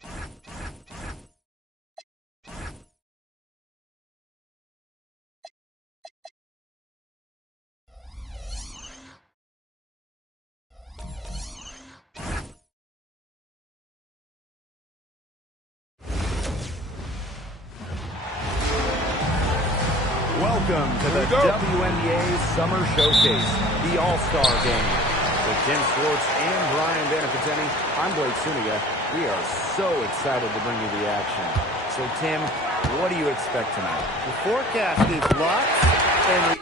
Welcome to the WNBA Summer Showcase, the All-Star Game. With Tim Schwartz and Brian Banafiteni, I'm Blake Suniga. We are so excited to bring you the action. So, Tim, what do you expect tonight? The forecast is lots and...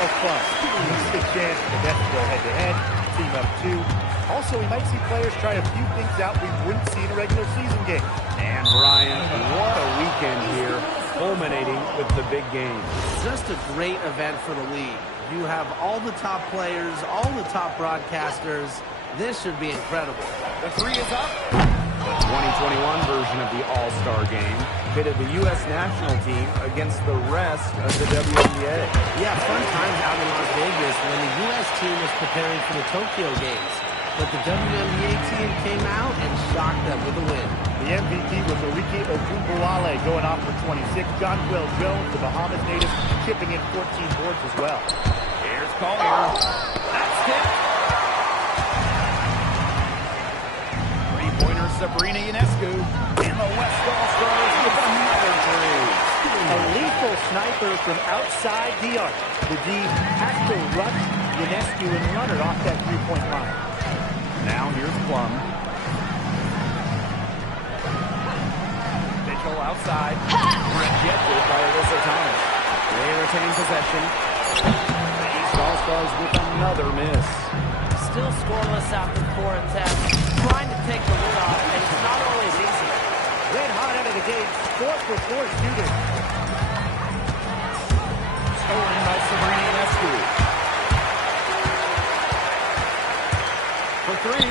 of fun. This is a chance for the best to go head-to-head, team up two. Also, we might see players try a few things out we wouldn't see in a regular season game. And Brian, what a weekend here, culminating with the big game. Just a great event for the league. You have all the top players, all the top broadcasters. This should be incredible. The three is up. The 2021 version of the All-Star Game pitted the U.S. national team against the rest of the WNBA. Yeah, fun times out in Las Vegas when the U.S. team was preparing for the Tokyo Games. But the WNBA team came out and shocked them with a win. The MVP was Orike Ogunbowale going off for 26. John Quill Jones, the Bahamas native, chipping in 14 boards as well. Here's Collier. That's it. Three-pointer Sabrina Ionescu. And the West All-Stars with another three. A lethal sniper from outside the arc. The D has to rush Ionescu and run it off that three-point line. Now here's Plum. Mitchell outside. Rejected by Alyssa Thomas. They retain possession. The East All-Stars with another miss. Still scoreless after 4 attempts. Trying to take the lid off, and it's not always easy. Red hot out of the gate. 4 for 4 shooting. Stolen by Sabrina Ionescu. For three.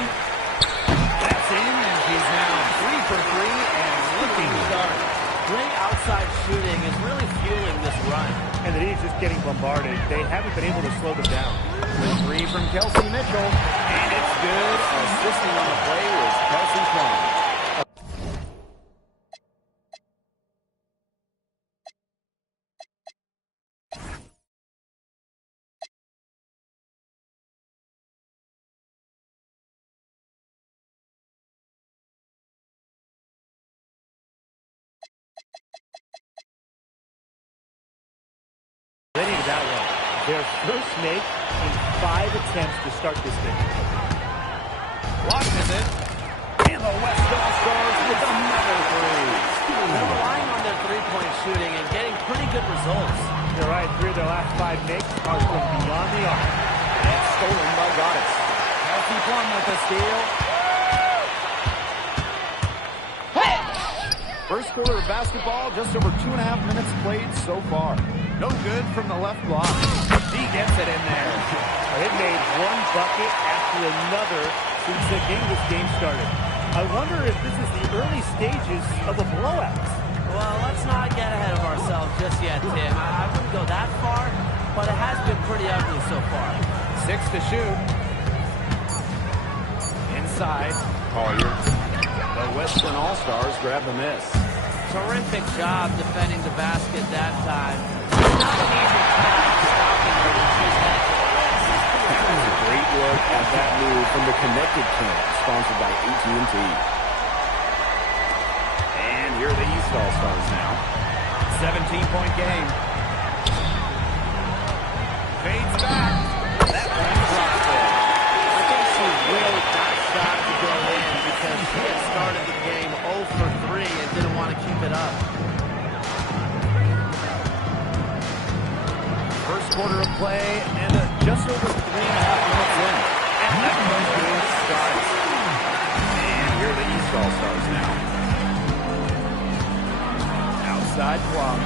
That's in, and she's now 3 for 3 and looking sharp. Great outside shooting is really fueling this run. And the D is just getting bombarded. They haven't been able to slow them down. The three from Kelsey Mitchell. And it's good. Assisting on the play was Kelsey Plum. Ready to that one. Their first make in 5 attempts to start this thing. Launches it. And the West All-Stars with another three. They're relying on their three-point shooting and getting pretty good results. You're right. 3 of their last 5 makes are from beyond the arc. And stolen by Goddess. Kelsey Plum with the steal. First quarter of basketball, just over 2.5 minutes played so far. No good from the left block. He gets it in there. It made one bucket after another since the game started. I wonder if this is the early stages of a blowout. Well, let's not get ahead of ourselves just yet, Tim. I wouldn't go that far, but it has been pretty ugly so far. 6 to shoot. Inside. Collier. The Western All-Stars grab the miss. Terrific job defending the basket that time. Not an easy task stopping her when she's headed to the rim. That was a great look at that move from the Connected Camp, sponsored by AT&T. And here are the East All-Stars now. 17-point game. Fades back. That one All-Stars now. Outside Plum.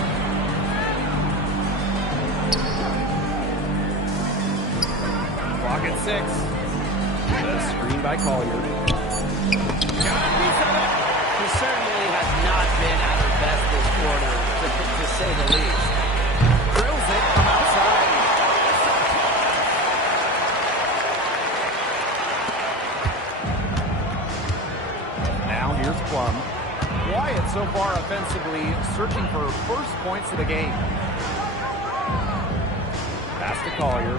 Clock at 6. The screen by Collier. He certainly has not been at her best this quarter, to say the least. Drills it from outside. Now here's Plum. Quiet so far offensively, searching for first points of the game. Pass to Collier.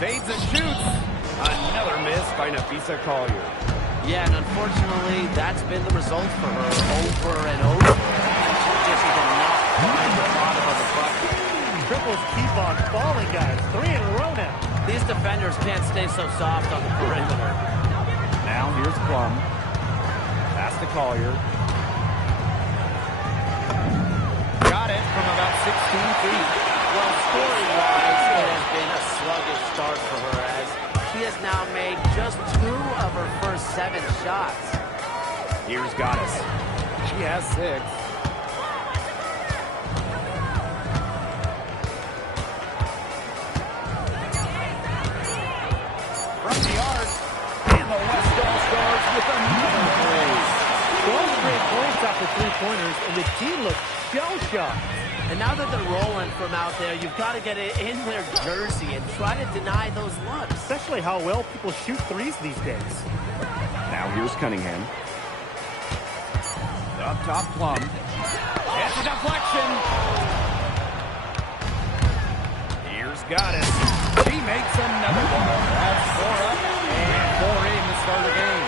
Fades and shoots. Another miss by Napisa Collier. Yeah, and unfortunately, that's been the result for her over and over. She just cannot find the bottom of the bucket. Triples keep on falling, guys. 3 in a row now. These defenders can't stay so soft on the perimeter. Now here's Plum. Pass to Collier. Got it from about 16 feet. Well, scoring-wise, it has been a sluggish start for her as she has now made just 2 of her first 7 shots. Here's Goddess. She has 6. From the arc, and the West All-Stars with another three. 12 straight points off the 3-pointers, and the team looks shell-shocked. And now that they're rolling from out there, you've got to get it in their jersey and try to deny those looks. Especially how well people shoot threes these days. Now here's Cunningham. Up top, Plum. It's a deflection. Here's Goddess. She makes another one. That's 4 up and 4 in to start the game.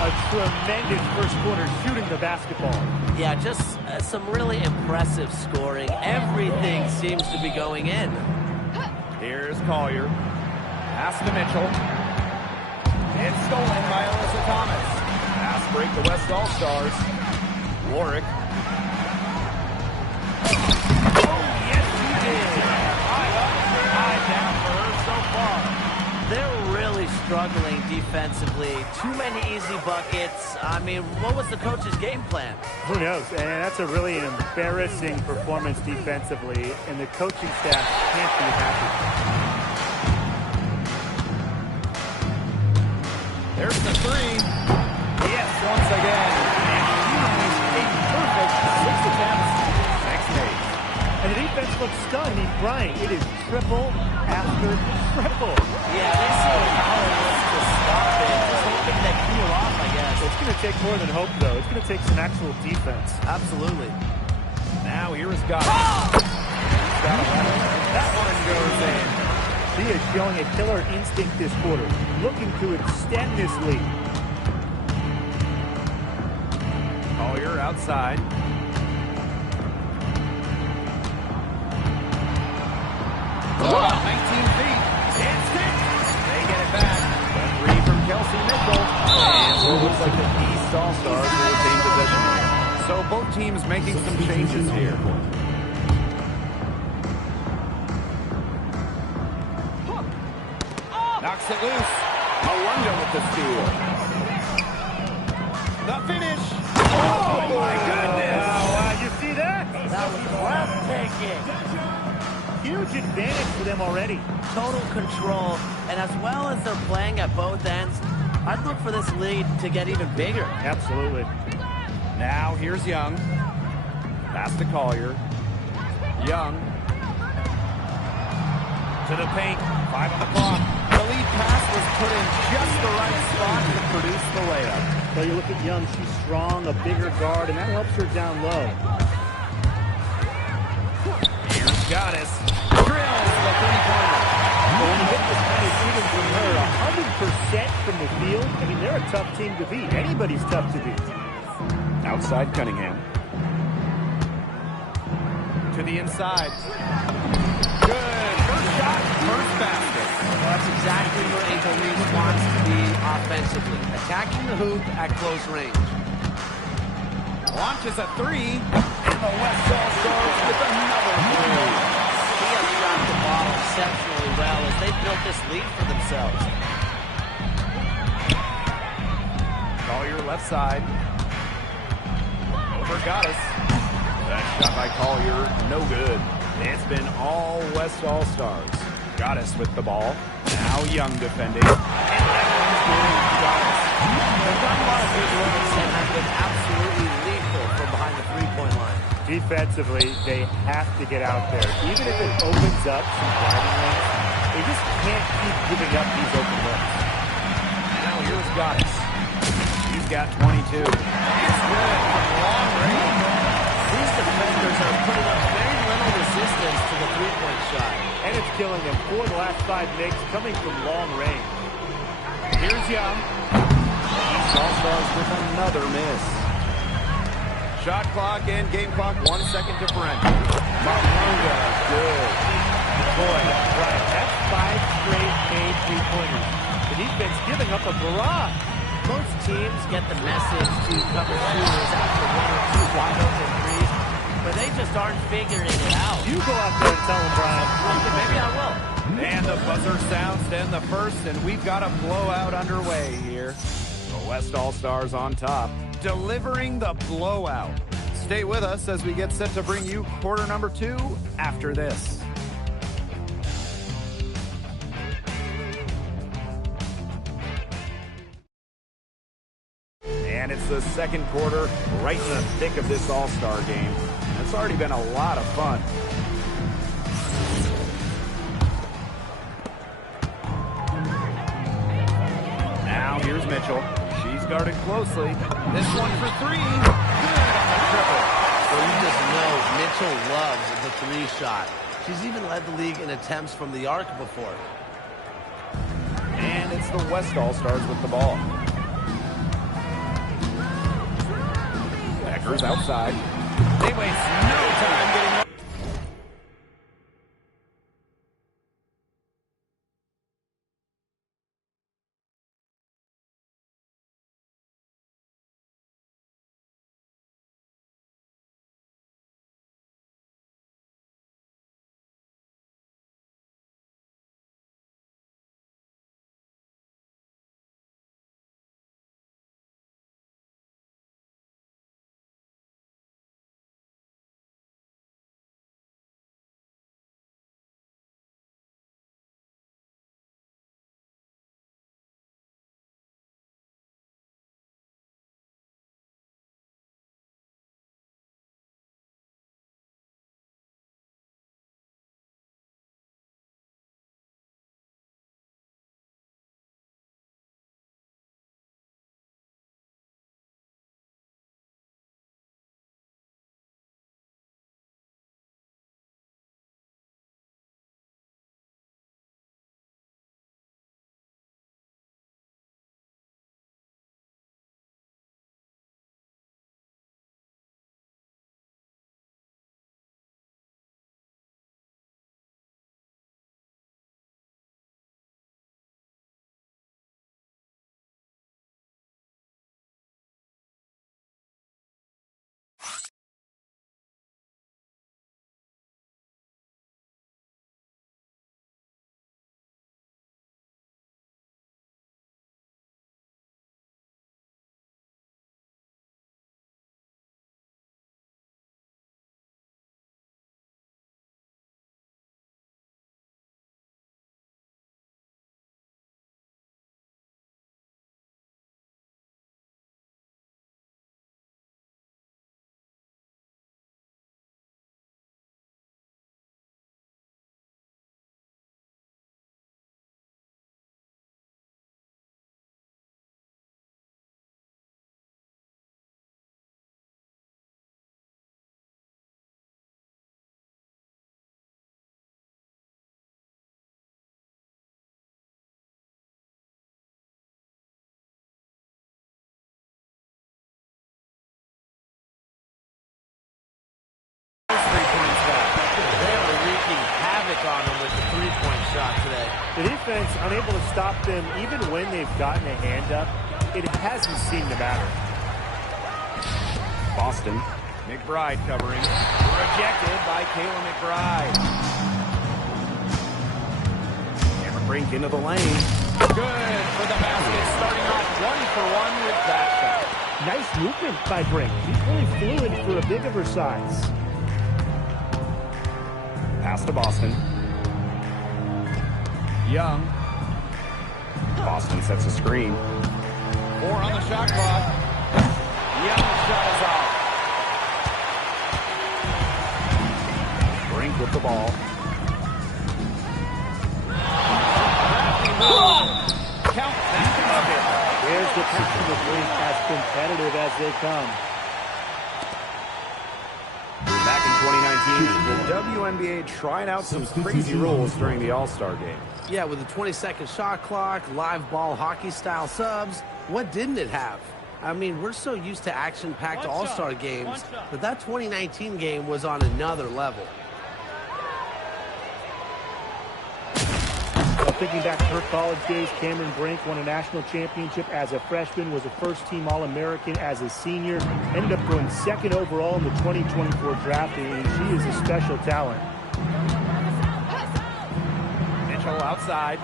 A tremendous first quarter shooting the basketball. Yeah, just some really impressive scoring. Everything seems to be going in. Here's Collier. Pass to Mitchell. It's stolen by Alyssa Thomas. Pass break the West All-Stars. Warwick. Oh, yes, he did. High up, high down for her so far. They're really struggling defensively. Too many easy buckets. I mean, what was the coach's game plan? Who knows? And that's a really embarrassing performance defensively, and the coaching staff can't be happy. There's the 3. Yes, once again. And a perfect 6 attempts. 6 takes. And the defense looks stunned. Brian, it is triple after triple. Yeah, they seem powerless to stop it. Just hoping they cool off, I guess. It's going to take more than hope, though. It's going to take some actual defense. Absolutely. Now here is Goddess. He's got 11. That one goes in. She is showing a killer instinct this quarter, looking to extend this lead. Collier outside. Oh, 19 feet. It's it. They get it back. The 3 from Kelsey Mitchell. And so it looks like the East All-Stars will retain possession. So both teams making some changes here. Knocks it loose. Alonda with the steal. The finish. Oh, my goodness. You see that? That was breathtaking. Huge advantage for them already. Total control. And as well as they're playing at both ends, I'd look for this lead to get even bigger. Absolutely. Now here's Young. Pass to Collier. Young. To the paint. 5 on the clock. The lead pass was put in just the right spot to produce the layup. So you look at Young, she's strong, a bigger guard, and that helps her down low. Here's Goddess. Drills the 3-pointer. When you get this kind of shooting from her, 100% from the field, I mean, they're a tough team to beat. Anybody's tough to beat. Outside Cunningham. To the inside. Good. First shot, first basket. Well, that's exactly where Angel Reese wants to be offensively. Attacking the hoop at close range. Launches a 3. And the West All-Stars with another 3. He has shot the ball exceptionally well as they built this lead for themselves. Collier left side. Over Goddess. That shot by Collier, no good. It's been all West All-Stars. Goddess with the ball. Now Young defending. And that one's getting Goddess. They've got a lot of big looks and have been absolutely lethal from behind the three-point line. Defensively, they have to get out there. Even if it opens up some driving lanes, they just can't keep giving up these open looks. Now here's Goddess. She's got 22. It's good from long range. These defenders are putting up very little resistance to the three-point shot. And it's killing them. 4 of the last 5 makes coming from long range. Here's Young. East All-Stars with another miss. Shot clock and game clock, 1 second differential. Malonga, good. Boy, right. That's 5 straight made three-pointers. The defense giving up a barrage. Most teams get the message to cover shooters after 1 or 2 wide open threes, but they just aren't figuring it out. You go out there and tell them, Brian. Okay, maybe I will. And the buzzer sounds to end the first, and we've got a blowout underway here. The West All-Stars on top, delivering the blowout. Stay with us as we get set to bring you quarter number 2 after this. And it's the second quarter, right in the thick of this All-Star game. It's already been a lot of fun. Now here's Mitchell. She's guarded closely. This one for 3. Good on the triple. So you just know Mitchell loves the 3-shot. She's even led the league in attempts from the arc before. And it's the West All-Stars with the ball. Packers outside. They waste no time getting... On them with the three-point shot today. The defense unable to stop them even when they've gotten a hand up. It hasn't seemed to matter. Boston. McBride covering. Rejected by Kayla McBride. Hammer Brink into the lane. Good for the basket, starting off 1-for-1 with that shot. Nice movement by Brink. He's really fluid for a big of her size. Pass to Boston. Young. Boston sets a screen. 4 on the shot clock. Young's shot is off. Brink with the ball. Count that bucket. There's the passion of Brink, as competitive as they come. Back in 2019, the WNBA tried out some crazy rules during the All-Star game. Yeah, with a 20-second shot clock, live ball hockey-style subs, what didn't it have? I mean, we're so used to action-packed All-Star games, but that 2019 game was on another level. Well, thinking back to her college days, Cameron Brink won a national championship as a freshman, was a first-team All-American as a senior, ended up going second overall in the 2024 draft, and she is a special talent. Mitchell outside.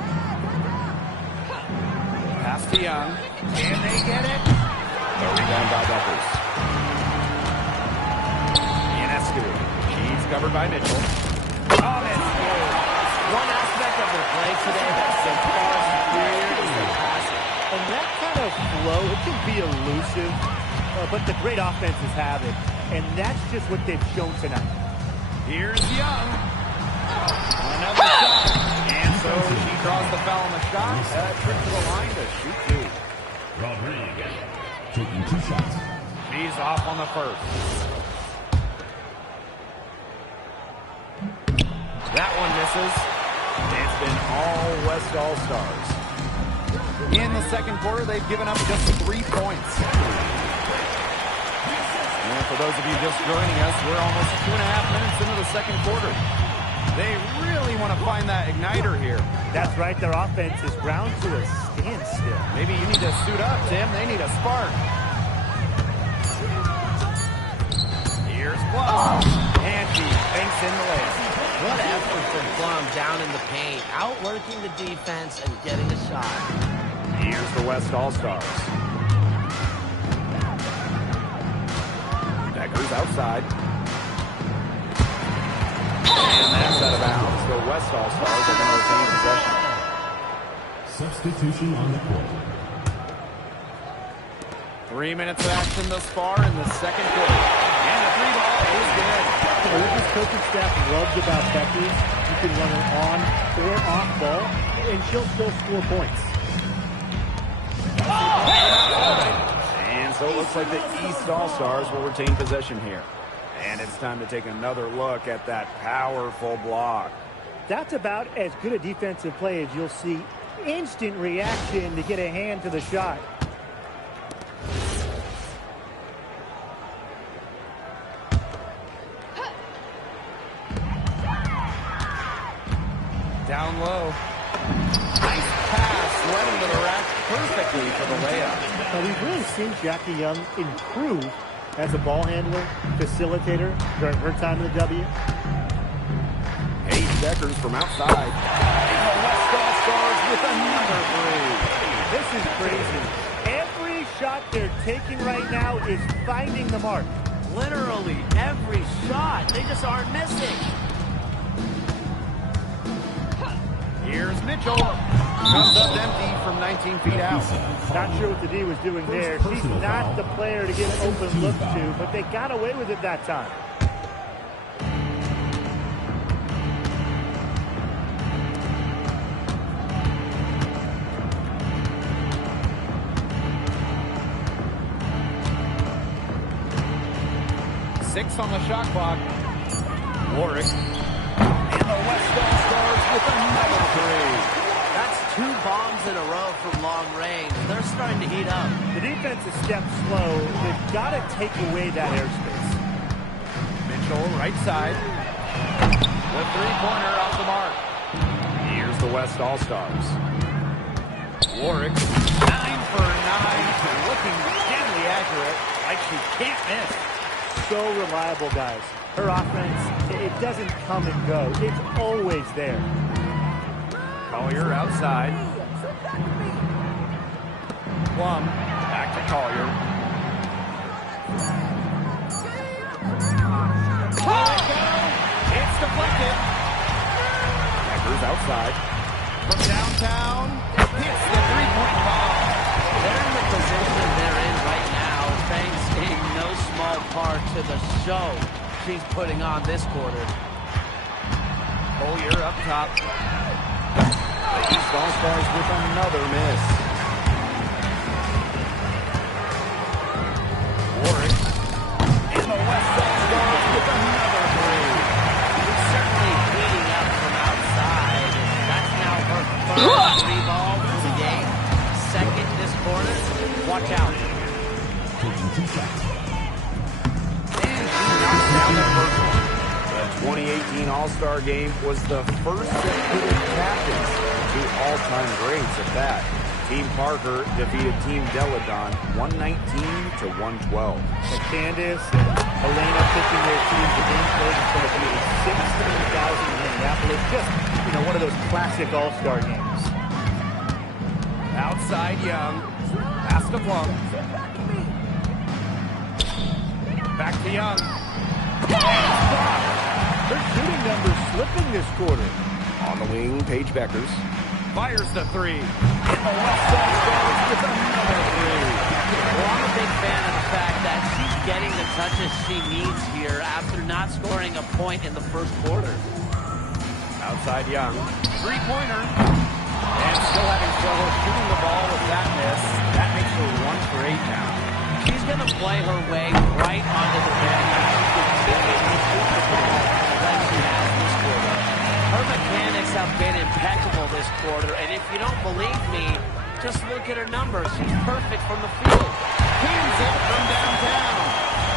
Pass to Young. Can they get it? The rebound by Buckers. Ionescu. She's covered by Mitchell. Oh, that's good. One aspect of their play today that's so far superior is their passing. And that kind of flow, it can be elusive, but the great offenses have it. And that's just what they've shown tonight. Here's Young. Another shot. And so she draws the foul on the shot. Trip to the line to shoot 2. Rodriguez taking 2 shots. She's off on the first. That one misses. It's been all West All-Stars. In the second quarter, they've given up just 3 points. And for those of you just joining us, we're almost 2.5 minutes into the second quarter. They really want to find that igniter here. That's right, their offense is ground to a standstill. Maybe you need to suit up, Tim. They need a spark. Here's Plum. And she banks in the layup. What effort from Plum down in the paint, outworking the defense and getting a shot. Here's the West All-Stars. Deckers outside. And that's out of bounds. The West All-Stars are going to retain possession. Substitution on the court. 3 minutes of action thus far in the second quarter. And the 3-ball is good. What this coaching staff loves about Beckers, you can run her on or off ball, and she'll still score points. And so it looks like the East All-Stars will retain possession here. And it's time to take another look at that powerful block. That's about as good a defensive play as you'll see. Instant reaction to get a hand to the shot. Down low. Nice pass. Led him to the rack perfectly for the layup. Now, we've really seen Jackie Young improve as a ball handler, facilitator during her time in the W. Paige Deckers from outside. And the West All-Stars with another 3. This is crazy. Every shot they're taking right now is finding the mark. Literally every shot. They just aren't missing. Here's Mitchell. Comes up empty from 19 feet out. Not sure what the D was doing there. She's not the player to get an open look to, but they got away with it that time. Six on the shot clock. Warwick. And the West All-Stars with another 3. That's 2 bombs in a row from long range. They're starting to heat up. The defense is stepped slow. They've got to take away that airspace. Mitchell, right side. The 3-pointer off the mark. Here's the West All-Stars. Warwick, 9 for 9. Looking deadly accurate, like she can't miss. So reliable, guys. Her offense, it doesn't come and go. It's always there. Collier outside. Plum, back to Collier. It's deflected. Beckers outside. From downtown, hits the three-point ball. They're in the position they're in right now, thanks in no small part to the show she's putting on this quarter. Collier up top. The East All-Stars with another miss. Warwick. And the West All-Stars with another three. She's certainly heating up from outside. That's now her third three ball for the game. Second this quarter. Watch out. Taking 2 shots. And she knocks down the first one. The 2018 All-Star Game was the first that pitted captains, two all-time greats at that. Team Parker defeated Team Deladon 119-112. Candace and Helena pitching their teams. The game played in front of nearly 16,000 in Minneapolis. Just, one of those classic All-Star games. Outside Young. Pass to Plum. Back to Young. Their shooting numbers slipping this quarter. On the wing, Paige Beckers. Fires the three. And the West Side Stars with another three. Well, I'm a big fan of the fact that she's getting the touches she needs here after not scoring a point in the first quarter. Outside Young. Three-pointer. And still having trouble shooting the ball with that miss. That makes her 1 for 8 now. She's going to play her way right onto the bench and continue to shoot the ball like she has this quarter. Her mechanics have been impeccable this quarter, and if you don't believe me, just look at her numbers. She's perfect from the field. Pins it from downtown.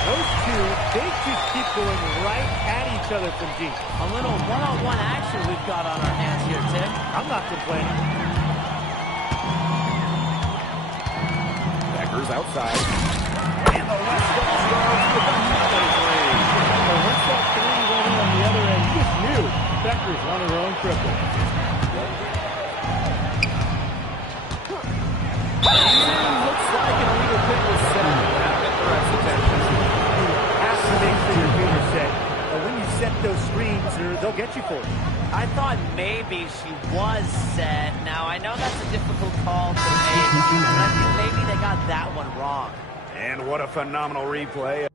Those two, they just keep going right at each other from deep. A little one-on-one action we've got on our hands here, Tim. I'm not complaining. Beckers outside. And the West Coast Stars with another three. Well, once that three went in on the other end, you just knew Beckers on her own triple. And looks like an illegal pick was set. That got the ref's attention. You have to make sure your feet are set. But when you set those screens, they'll get you for it. I thought maybe she was set. Now, I know that's a difficult call to make, but I think maybe they got that one wrong. And what a phenomenal replay.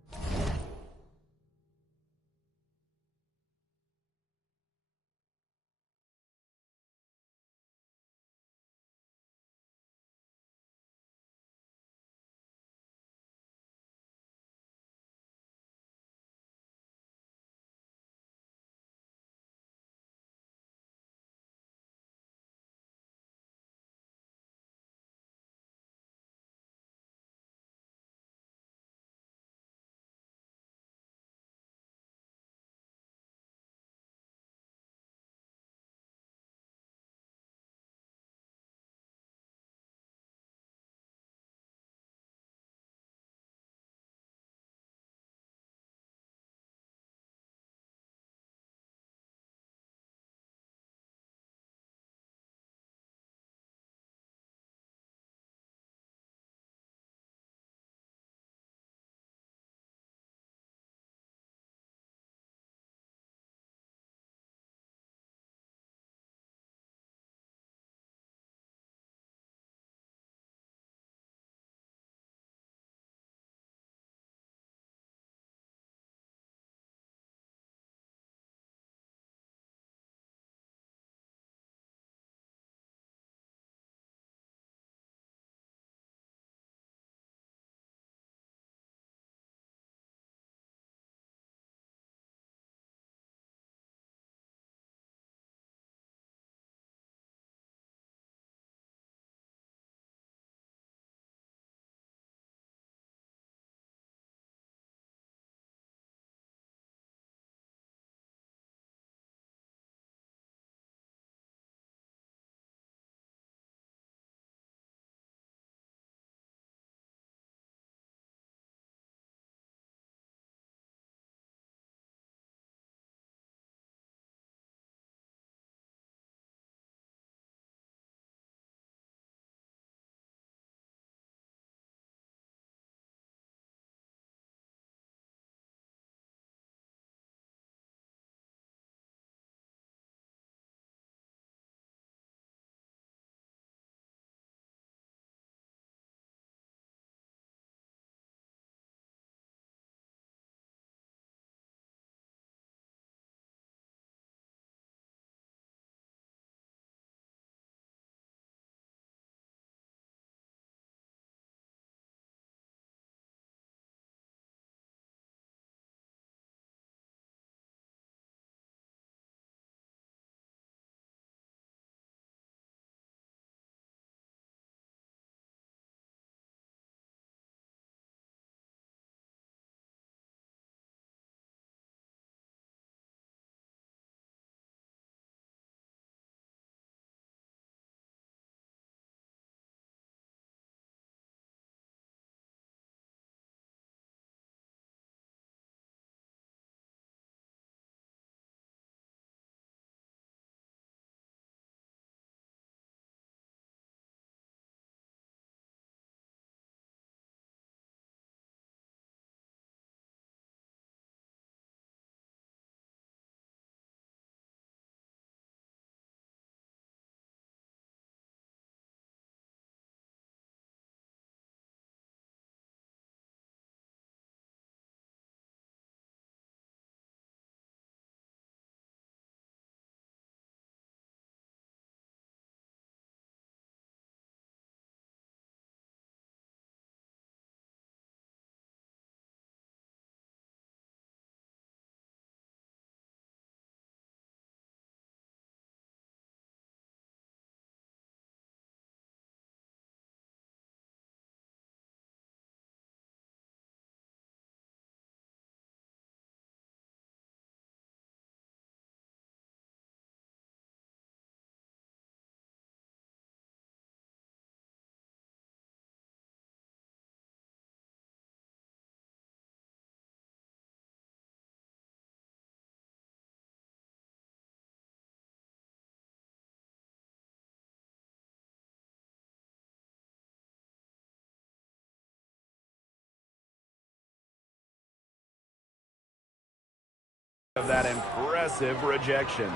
Of that impressive rejection.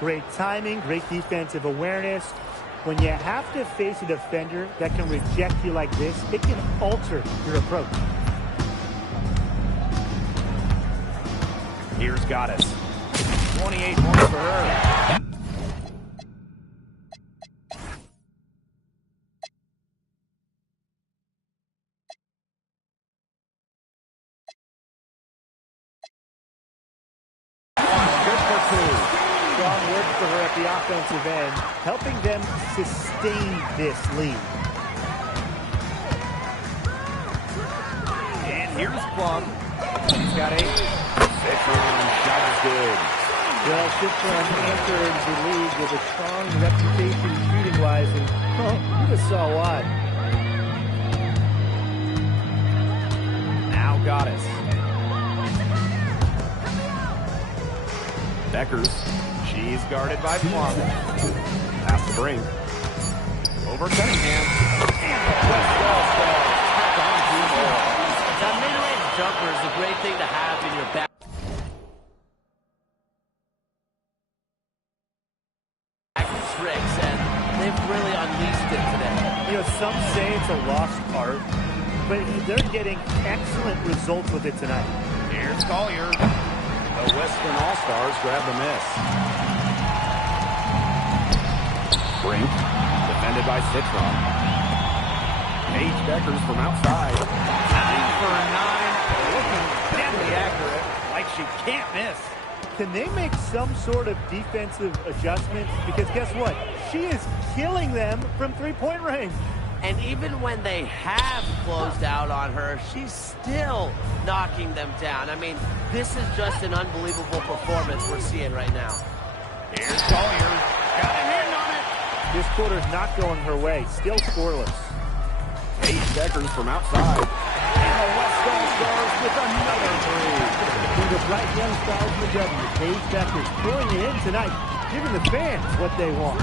Great timing, great defensive awareness. When you have to face a defender that can reject you like this, it can alter your approach. Here's Goddess. 28 points for her. Good for 2. Strong work for her at the offensive end, helping them sustain this lead. And here's Plum. He's got 8. Citron, shot is good. Well, Citron entered the league with a strong reputation shooting-wise, and you just saw why. Now Goddess. Beckers. She's guarded by Plum. Pass the brink. Over Cunningham. And the West All-Star tack on 2 more. That mid-range jumper is a great thing to have in your back tricks, and they've really unleashed it today. You know, some say it's a lost art, but they're getting excellent results with it tonight. Here's Collier. The Western All-Stars grab the miss. Brink, defended by Citron. Paige Beckers from outside. 9 for 9, looking deadly accurate, like she can't miss. Can they make some sort of defensive adjustment? Because guess what? She is killing them from three-point range. And even when they have closed out on her, she's still knocking them down. I mean, this is just an unbelievable performance we're seeing right now. Here's Collier. Got a hand on it. This quarter's not going her way. Still scoreless. Paige Beckers from outside. And the West All-Stars with another 3. One of the bright young stars in the W. Paige Beckers pouring it in tonight, giving the fans what they want.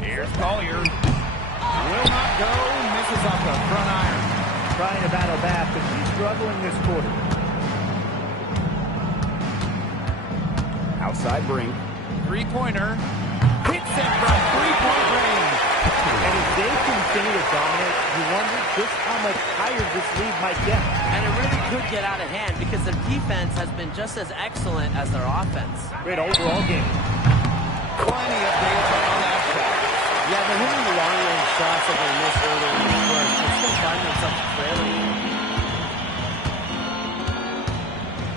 Here's Collier. Will not go. Misses off the front iron. Trying to battle back, but she's struggling this quarter. Outside Brink. Three-pointer. Hits it from three-point range. And if they continue to dominate, you wonder just how much higher this lead might get. And it really could get out of hand because their defense has been just as excellent as their offense. Great overall game. Plenty of data on that shot. Yeah, they're hitting the long-range shots that they missed earlier in the course. They're still finding themselves trailing.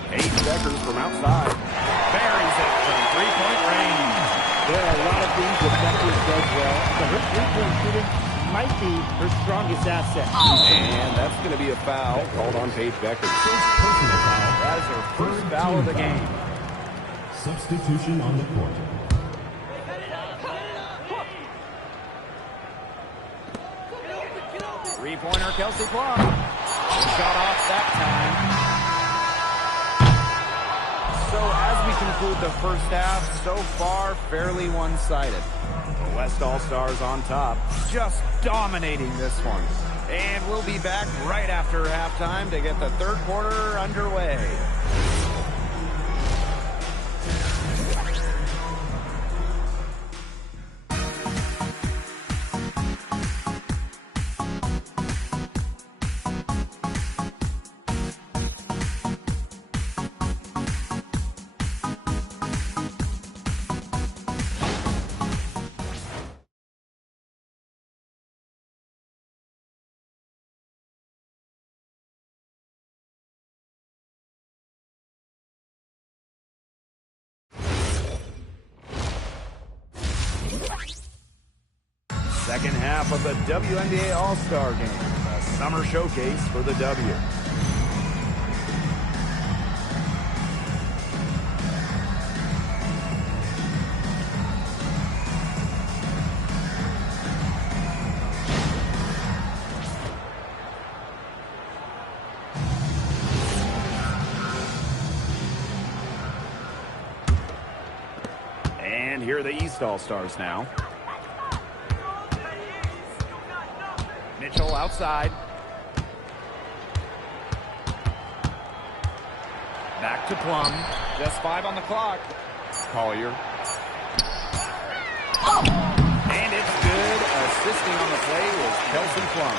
Paige Beckers from outside. Buries it from three-point range. There are a lot of things that Beckers does well, but her three-point shooting might be her strongest asset. And that's going to be a foul called on Paige Beckers. Personal foul. That is her first foul of the game. Substitution on the court. Three-pointer, Kelsey Plum. Shot off that time. So as we conclude the first half, so far fairly one-sided. The West All-Stars on top, just dominating this one. And we'll be back right after halftime to get the third quarter underway. Second half of the WNBA All-Star Game, a summer showcase for the W. And here are the East All-Stars now. Mitchell outside. Back to Plum. Just 5 on the clock. Collier. And it's good. Assisting on the play was Kelsey Plum.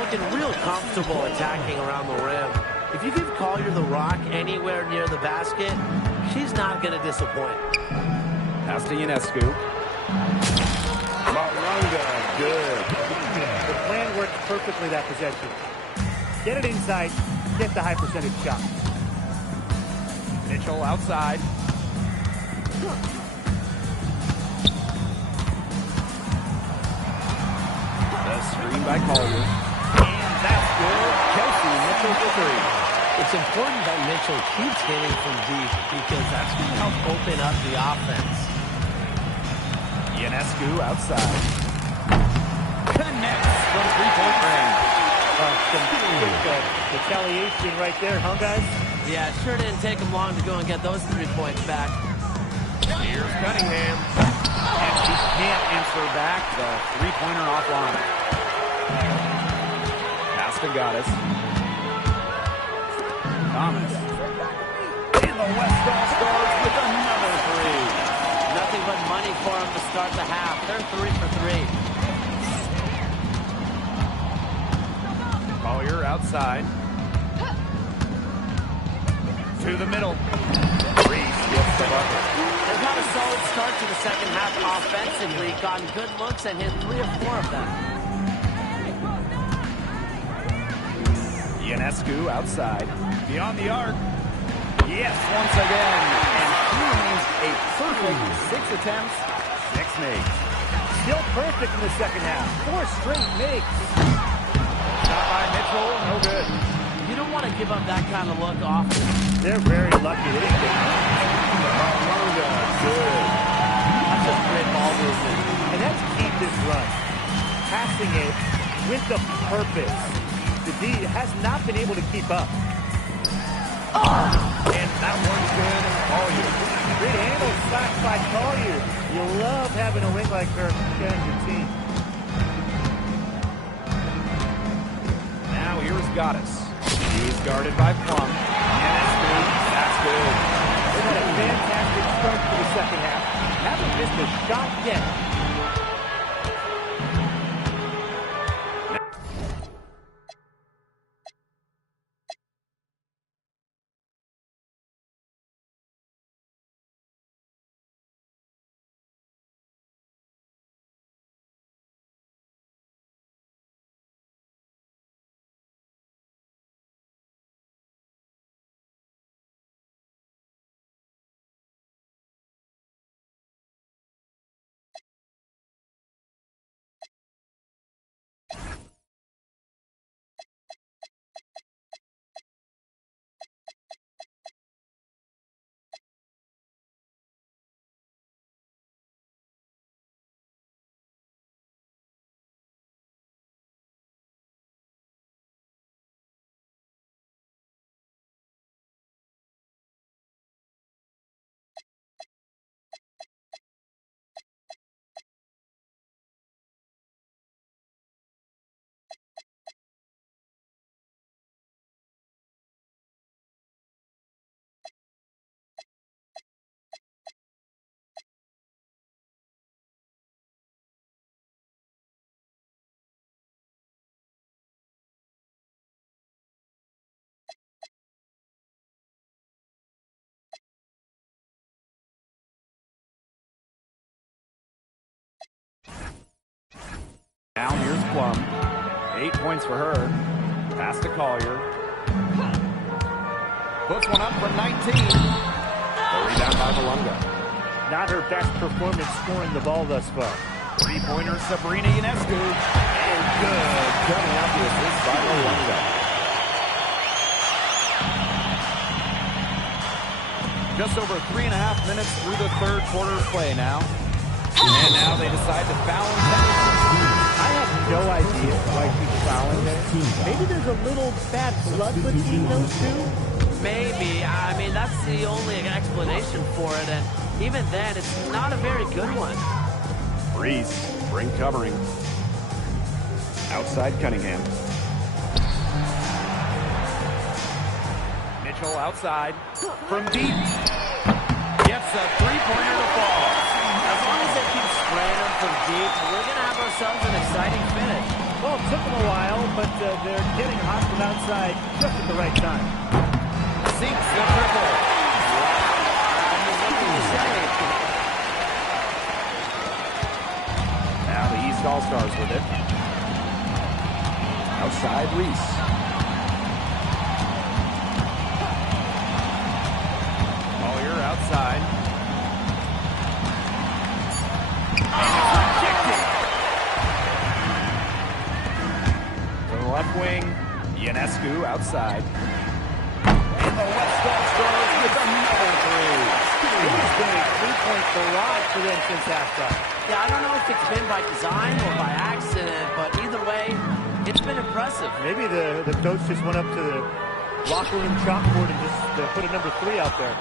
Looking real comfortable attacking around the rim. If you give Collier the rock anywhere near the basket, she's not going to disappoint. Pass to Ionescu. Malunga, good. The plan worked perfectly that possession. Get it inside, get the high percentage shot. Mitchell outside. The screen by Collier. And that's good. Kelsey Mitchell for 3. It's important that Mitchell keeps hitting from deep because that's going to help open up the offense. Ionescu outside. Connects from three-point range. Some quick retaliation right there, huh, guys? Yeah, it sure didn't take him long to go and get those 3 points back. Here's Cunningham. And she can't answer back the three-pointer offline. Pass to Goddess. Thomas. And the West All-Stars with another 3. Nothing but money for them to start the half. They're 3 for 3. Collier outside. To the middle. Reese gets the bucket. They've had a solid start to the second half offensively, gotten good looks and hit 3 or 4 of them. Ionescu outside. Beyond the arc. Yes, once again. And he remains a perfect 6 attempts, 6 makes. Still perfect in the second half. 4 straight makes. Shot by Mitchell, no good. You don't want to give up that kind of look often. They're very lucky they didn't get Malunga, good. That's just great ball movement. And that's key to this run. Passing it with the purpose. The D has not been able to keep up. And that one's good. Collier. Great handle shot by Collier. You love having a wing like her on your team. Now here's Goddess. He's guarded by Plum. Ionescu, that's good. They've had a fantastic start to the second half. Haven't missed a shot yet. Now here's Plum. 8 points for her. Pass to Collier. Puts one up from 19. The rebound by Malunga. Not her best performance scoring the ball thus far. Three-pointer Sabrina Ionescu. And good. Cutting out the assist by Malunga. Just over 3.5 minutes through the third quarter of play now. And now they decide to foul him. I have no idea why she's fouling there. Maybe there's a little bad blood between those two. Maybe. I mean, that's the only explanation for it. And even then, it's not a very good one. Reese, ring covering. Outside Cunningham. Mitchell outside. From deep. Gets a three-pointer to fall. As long as they keep spraying them from deep, we're going to have ourselves an exciting finish. Well, it took them a while, but they're getting hot from outside just at the right time. Sinks the triple. What can you say? Now the East All-Stars with it. Outside Reese. Collier outside. Rejected. To the left wing, Ionescu outside. And the West All-Stars with another three. It has been a three-point barrage for them since halftime. Yeah, I don't know if it's been by design or by accident, but either way, it's been impressive. Maybe the coach just went up to the locker room chalkboard and just put a number 3 out there.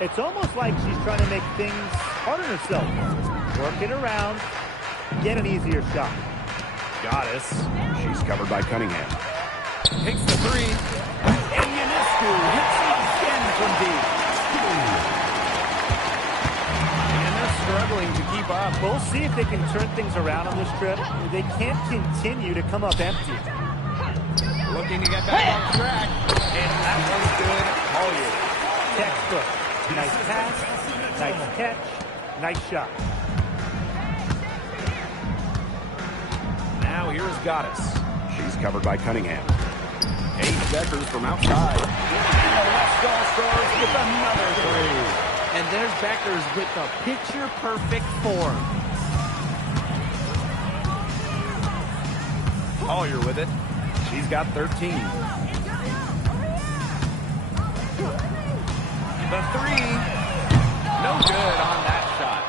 It's almost like she's trying to make things hard on herself. Work it around, get an easier shot. Goddess. She's covered by Cunningham. Takes the three. And Ionescu hits it again from deep. And they're struggling to keep up. We'll see if they can turn things around on this trip. They can't continue to come up empty. Looking to get back on track. And that one's good. Collier. Textbook. Nice pass, nice catch, nice shot. Now here's Goddess. She's covered by Cunningham. Paige Beckers from outside. And the West All-Stars with another three. And there's Beckers with the picture-perfect form. Collier with it. She's got 13. The three. No good on that shot.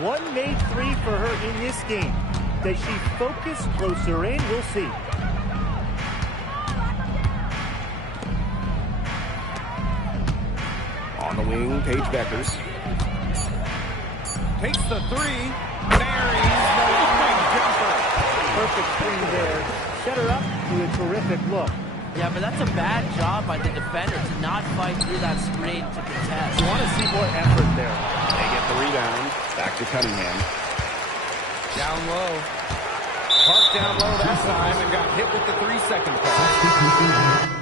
One made 3 for her in this game. Does she focus closer in? We'll see. On the wing, Paige Beckers. Takes the three. Buries the long-range jumper. Perfect screen there. Set her up with a terrific look. Yeah, but that's a bad job by the defender to not fight through that screen to contest. You want to see more effort there. They get the rebound. Back to Cunningham. Down low. Parked down low that time and got hit with the 3-second call.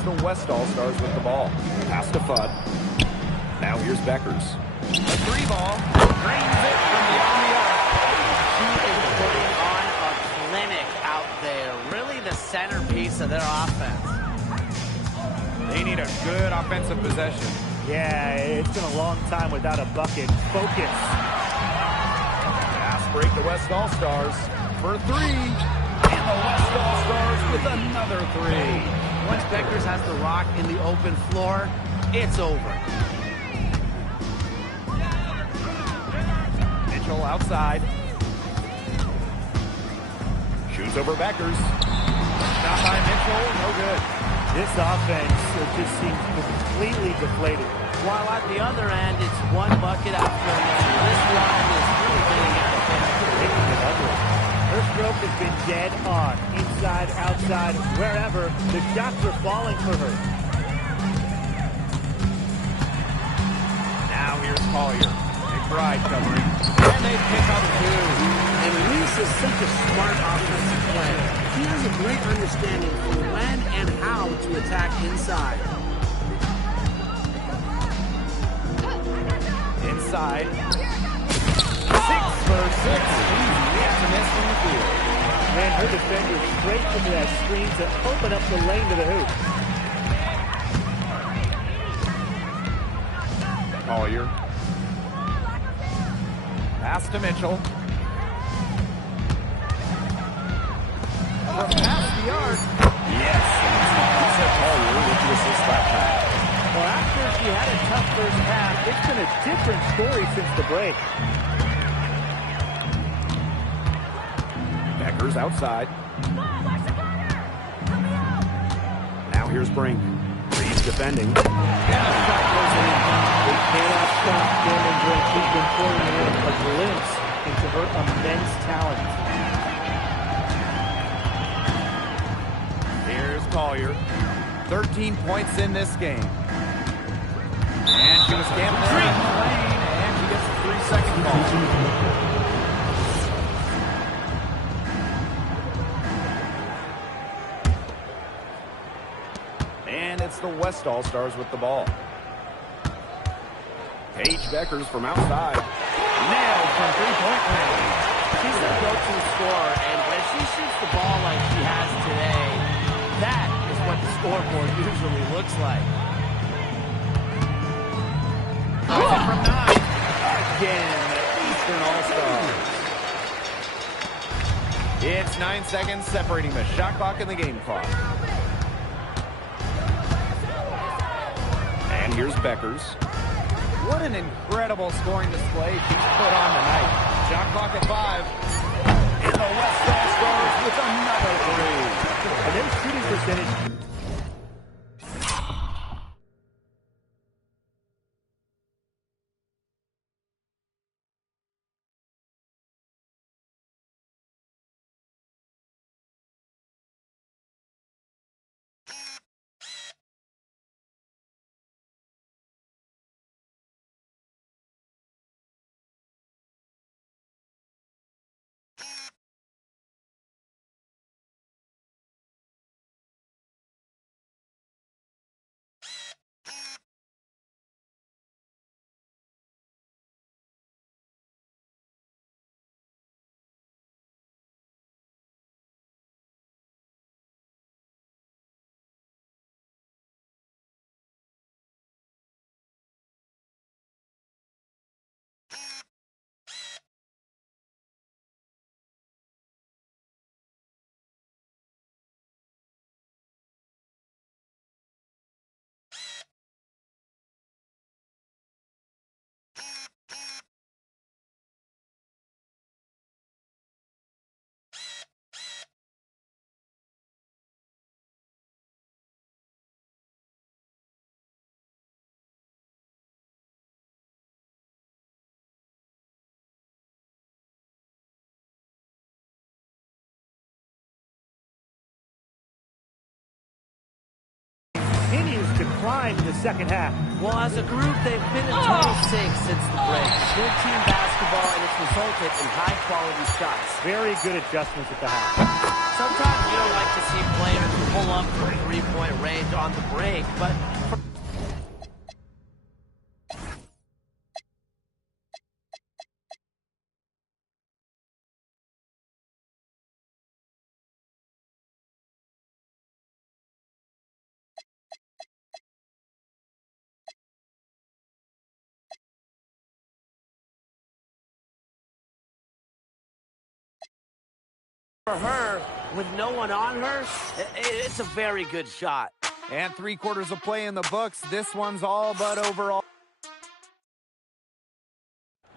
The West All-Stars with the ball. Pass to Fudd. Now here's Beckers. A three ball. Drains it from beyond the arc. She is putting on a clinic out there. Really the centerpiece of their offense. They need a good offensive possession. Yeah, it's been a long time without a bucket. Focus. Pass break the West All-Stars for three. And the West All-Stars with another three. Once Beckers has the rock in the open floor, it's over. Mitchell outside. Shoots over Beckers. Shot by Mitchell, no good. This offense just seems completely deflated. While at the other end, it's one bucket after another. This line is really getting out of hand. Making it ugly. Her stroke has been dead on. Inside, outside, wherever. The shots are falling for her. Now here's Collier. McBride covering. And they pick up two. And Reese is such a smart offensive player. He has a great understanding for when and how to attack inside. Inside. 6 for 6. Easy as a miss from the field. Ran her defender straight into that screen to open up the lane to the hoop. Collier. Pass to Mitchell. From past the arc. Yes. Lisa Collier with the assist that time. Well, after she had a tough first half, it's been a different story since the break. Becker's outside. Now here's Brink. Reeves defending. They cannot stop Cameron Brink. She's been pouring in a glimpse into her immense talent. Here's Collier. 13 points in this game. And she was gambling in the lane, and she gets a 3-second call. And it's the West All-Stars with the ball. Paige Beckers from outside. Nailed from three-point range. She's the go-to scorer, and when she shoots the ball like she has today, that is what the scoreboard usually looks like. From 9. Again, Eastern All-Stars. It's 9 seconds separating the shot clock and the game clock. And here's Beckers. What an incredible scoring display she's put on tonight. Shot clock at 5. And the West All-Stars with another 3. And their shooting percentage. Continues to climb in the second half. Well, as a group, they've been in total sync since the break. Good team basketball, and it's resulted in high-quality shots. Very good adjustments at the half. Sometimes you don't like to see players pull up from three-point range on the break, but for her, with no one on her, it's a very good shot. And 3 quarters of play in the books. This one's all but overall.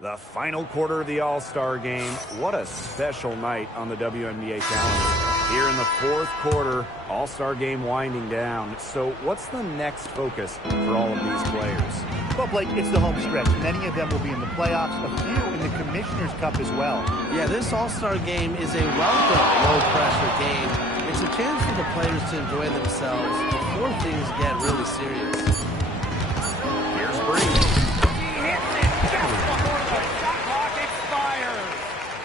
The final quarter of the All-Star game. What a special night on the WNBA calendar. Here in the 4th quarter, All-Star game winding down. So what's the next focus for all of these players? Well, Blake, it's the home stretch. Many of them will be in the playoffs, a few in the Commissioner's Cup as well. Yeah, this All-Star game is a welcome low-pressure game. It's a chance for the players to enjoy themselves before things get really serious. Here's Brink.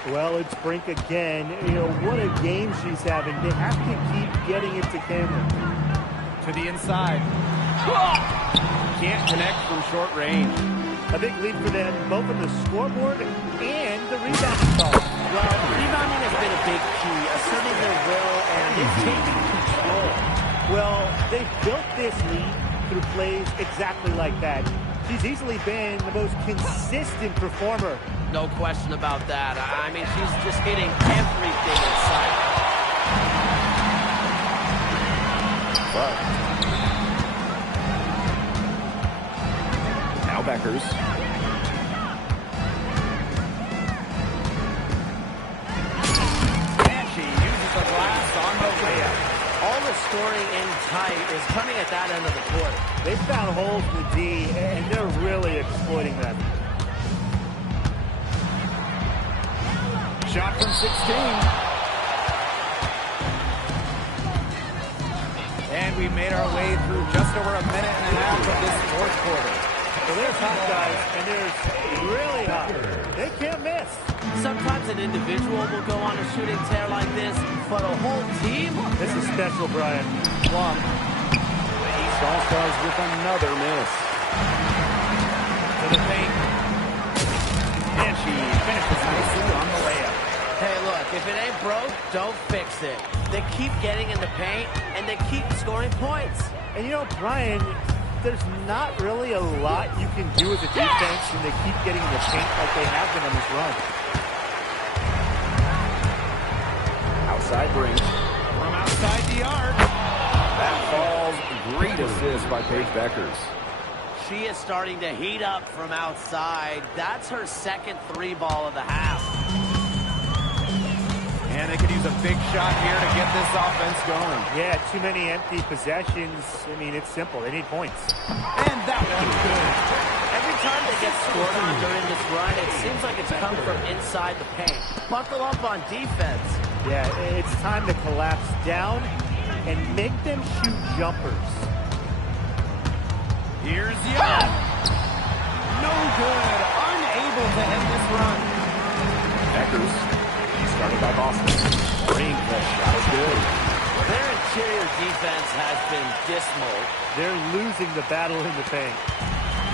Well, it's Brink again. You know, what a game she's having. They have to keep getting it to Cameron. To the inside. Can't connect from short range. A big lead for them, both on the scoreboard and the rebounding ball. Well, rebounding has been a big key, asserting their will and taking control. Well, they've built this lead through plays exactly like that. She's easily been the most consistent performer. No question about that. I mean, she's just hitting everything in sight. But Beckers. And she uses the glass on the layup. All the scoring in tight is coming at that end of the court. They found holes in the D, and they're really exploiting them. Shot from 16. And we made our way through just over a minute and a half of this fourth quarter. So there's hot guys, and there's really hot. They can't miss. Sometimes an individual will go on a shooting tear like this, but a whole team? This is special, Brian. Plum. The East All-Stars with another miss. To the paint. And she finishes nicely on the layup. Hey, look, if it ain't broke, don't fix it. They keep getting in the paint, and they keep scoring points. And you know, Brian, there's not really a lot you can do as a defense when they keep getting in the paint like they have been on this run. Outside Brink. From outside the arc. That falls. Great assist by Paige Beckers. She is starting to heat up from outside. That's her second three ball of the half. And they could use a big shot here to get this offense going. Yeah, too many empty possessions. I mean, it's simple. They need points. And that one's good. Every time they get scored on during this run, it seems like it's come from inside the paint. Buckle up on defense. Yeah, it's time to collapse down and make them shoot jumpers. Here's Young. No good. Unable to end this run. Beckers. Started by Boston. Brink, the shot is good. Their interior defense has been dismal. They're losing the battle in the paint.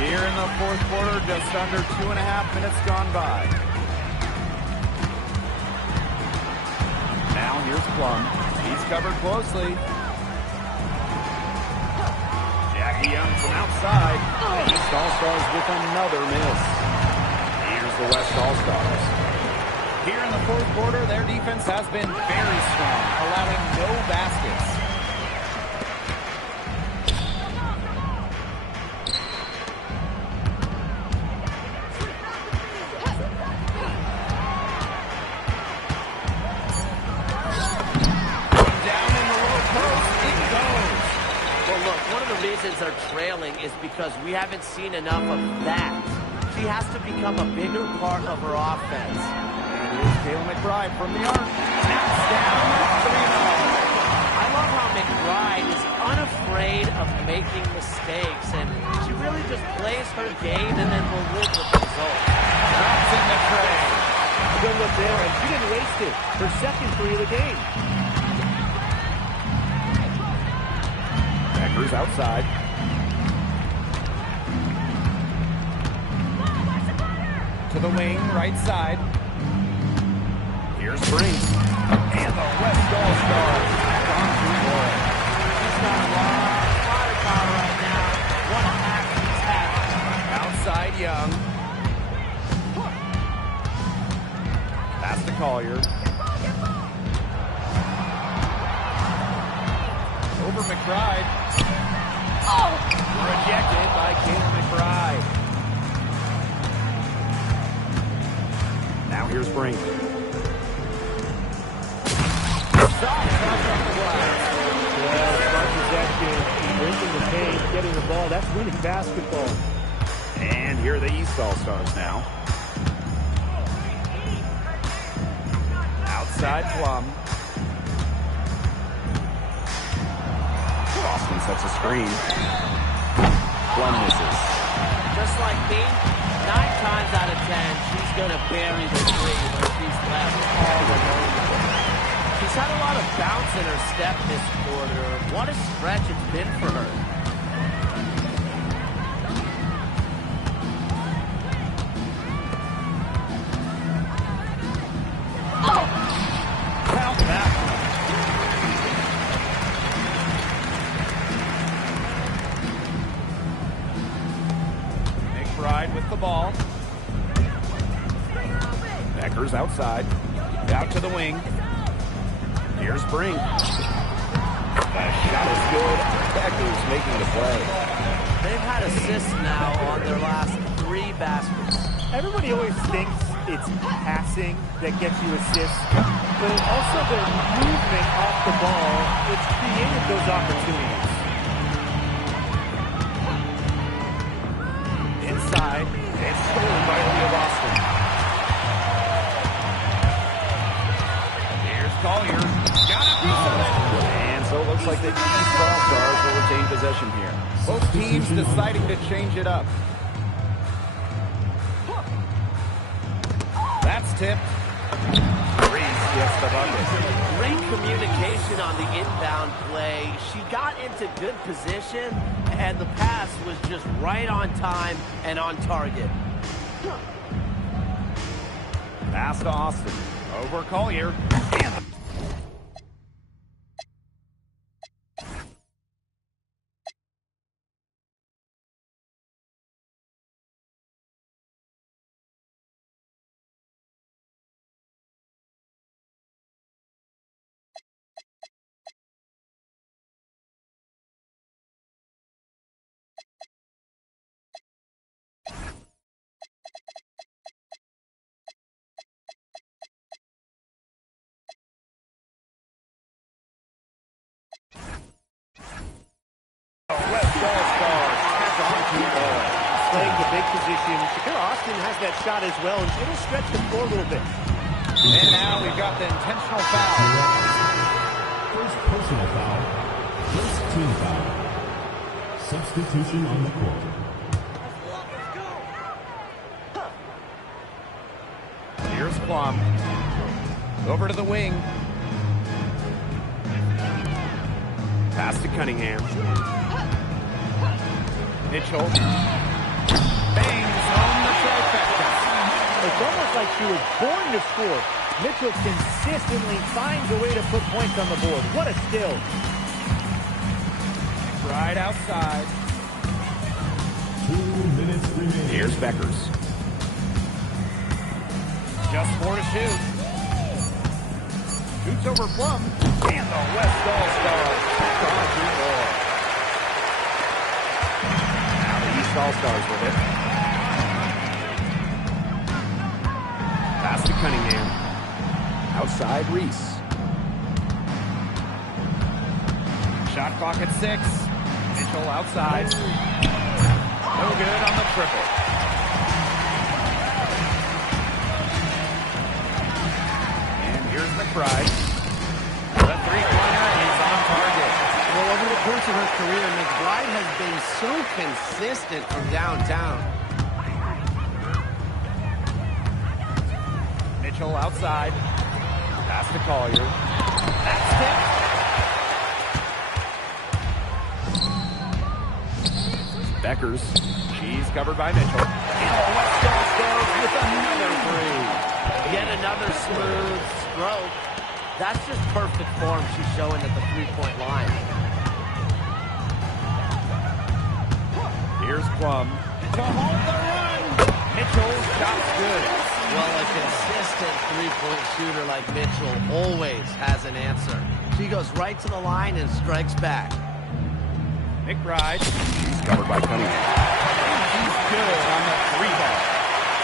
Here in the fourth quarter, just under 2.5 minutes gone by. Now here's Plum. He's covered closely. Jackie Young from outside. The East All-Stars with another miss. Here's the West All-Stars. Here in the fourth quarter, their defense has been very strong, allowing no baskets. Down in the low post, it goes. Well, look, one of the reasons they're trailing is because we haven't seen enough of that. She has to become a bigger part of her offense. Here's Kayla McBride from the arc. Snaps down. 3-0. I love how McBride is unafraid of making mistakes, and she really just plays her game and then will live with the result. Drops in the tray. A good look there, and she didn't waste it. Her second three of the game. Beckers outside. To the wing, right side. Here's Brink. And the West All-Stars back on the board. She's got a lot of firepower right now. What a hack he's having. Outside Young. Pass to Collier. Over McBride. Oh! Rejected by Kayla McBride. Now here's Brink. Smart possession, bringing the paint, getting the ball. That's winning basketball. And here are the East All-Stars now. Outside Plum. Boston sets a screen. Plum misses. Just like me, 9 times out of 10, she's going to bury the three when she's left all alone. She's had a lot of bounce in her step this quarter. What a stretch it's been for her. Count that one. McBride with the ball. Beckers outside. Out to the wing. Here's Brink. The shot is good. Beckers making the play. They've had assists now on their last 3 baskets. Everybody always thinks it's passing that gets you assists, but also their movement off the ball, it's created those opportunities. Inside, it's stolen by Leo Boston. Here's Collier. Got a piece of it. And so it looks like the East All-Stars will retain possession here. Both teams deciding to change it up. That's tipped. Reese gets the bucket. Great communication on the inbound play. She got into good position, and the pass was just right on time and on target. Pass to Austin. Over Collier. And West All-Stars tack on to ball. Playing the big position. Shakira Austin has that shot as well, and it'll stretch the floor a little bit. And now we've got the intentional foul. First personal foul. First team foul. Substitution on the court. Here's Plum. Over to the wing. Pass to Cunningham. Mitchell. Bangs home the trifecta. It's almost like she was born to score. Mitchell consistently finds a way to put points on the board. What a skill. Right outside. 2 minutes remaining. Here's Beckers. Just 4 to shoot. Shoots over Plum. And the West All-Stars tack on 2 more. Now the East All-Stars with it. Pass to Cunningham. Outside Reese. Shot clock at 6. Mitchell outside. No good on the triple. And here's McBride. The three-pointer is on target. Well, over the course of her career, McBride has been so consistent from downtown. Mitchell outside. Pass to Collier. That's tipped. Beckers. She's covered by Mitchell. And the West All-Stars with another 3. Yet another smooth stroke. That's just perfect form she's showing at the three-point line. Here's Plum. To hold the run. Mitchell's shot's good. Well, a consistent three-point shooter like Mitchell always has an answer. She goes right to the line and strikes back. McBride. She's covered by Cunningham. And she's good on the 3-ball.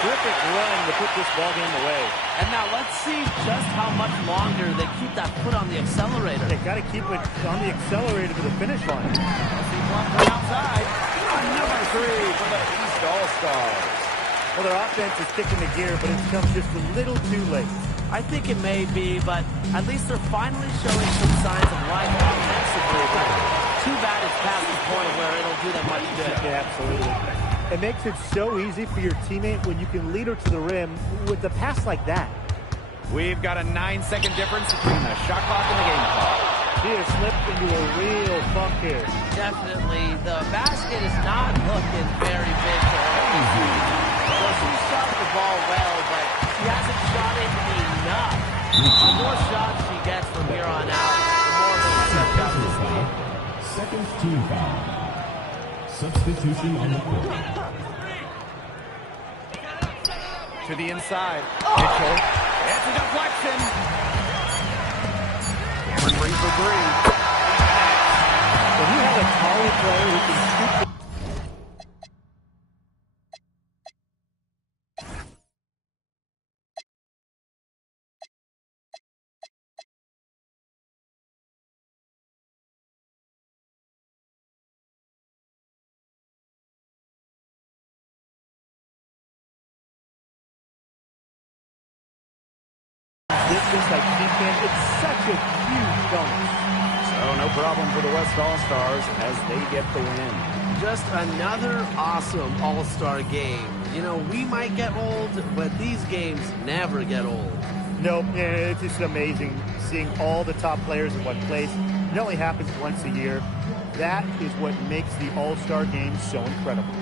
Terrific run to put this ball game away. And now let's see just how much longer they keep that foot on the accelerator. They got to keep it on the accelerator to the finish line. See Plum from outside. Another 3 for the East All-Stars. Well, their offense is kicking the gear, but it's come just a little too late. I think it may be, but at least they're finally showing some signs of life offensively. But too bad it's past the point where it'll do them much good. Yeah, absolutely. It makes it so easy for your teammate when you can lead her to the rim with a pass like that. We've got a 9-second difference between the shot clock and the game clock. She has slipped into a real funk here. Definitely, the basket is not looking very big for her. Well, she shot the ball well, but she hasn't shot it enough. The more shots she gets from here on out, the more they'll stretch out this lead. Second team foul. Substitution on the court. To the inside. Mitchell. It's a deflection. Cameron brings the 3. When you have a taller player who can scoop place like Kincan, it's such a huge bonus. So no problem for the West All-Stars as they get the win. Just another awesome All-Star game. You know, we might get old, but these games never get old. No, it's just amazing seeing all the top players in one place. It only happens once a year. That is what makes the All-Star game so incredible.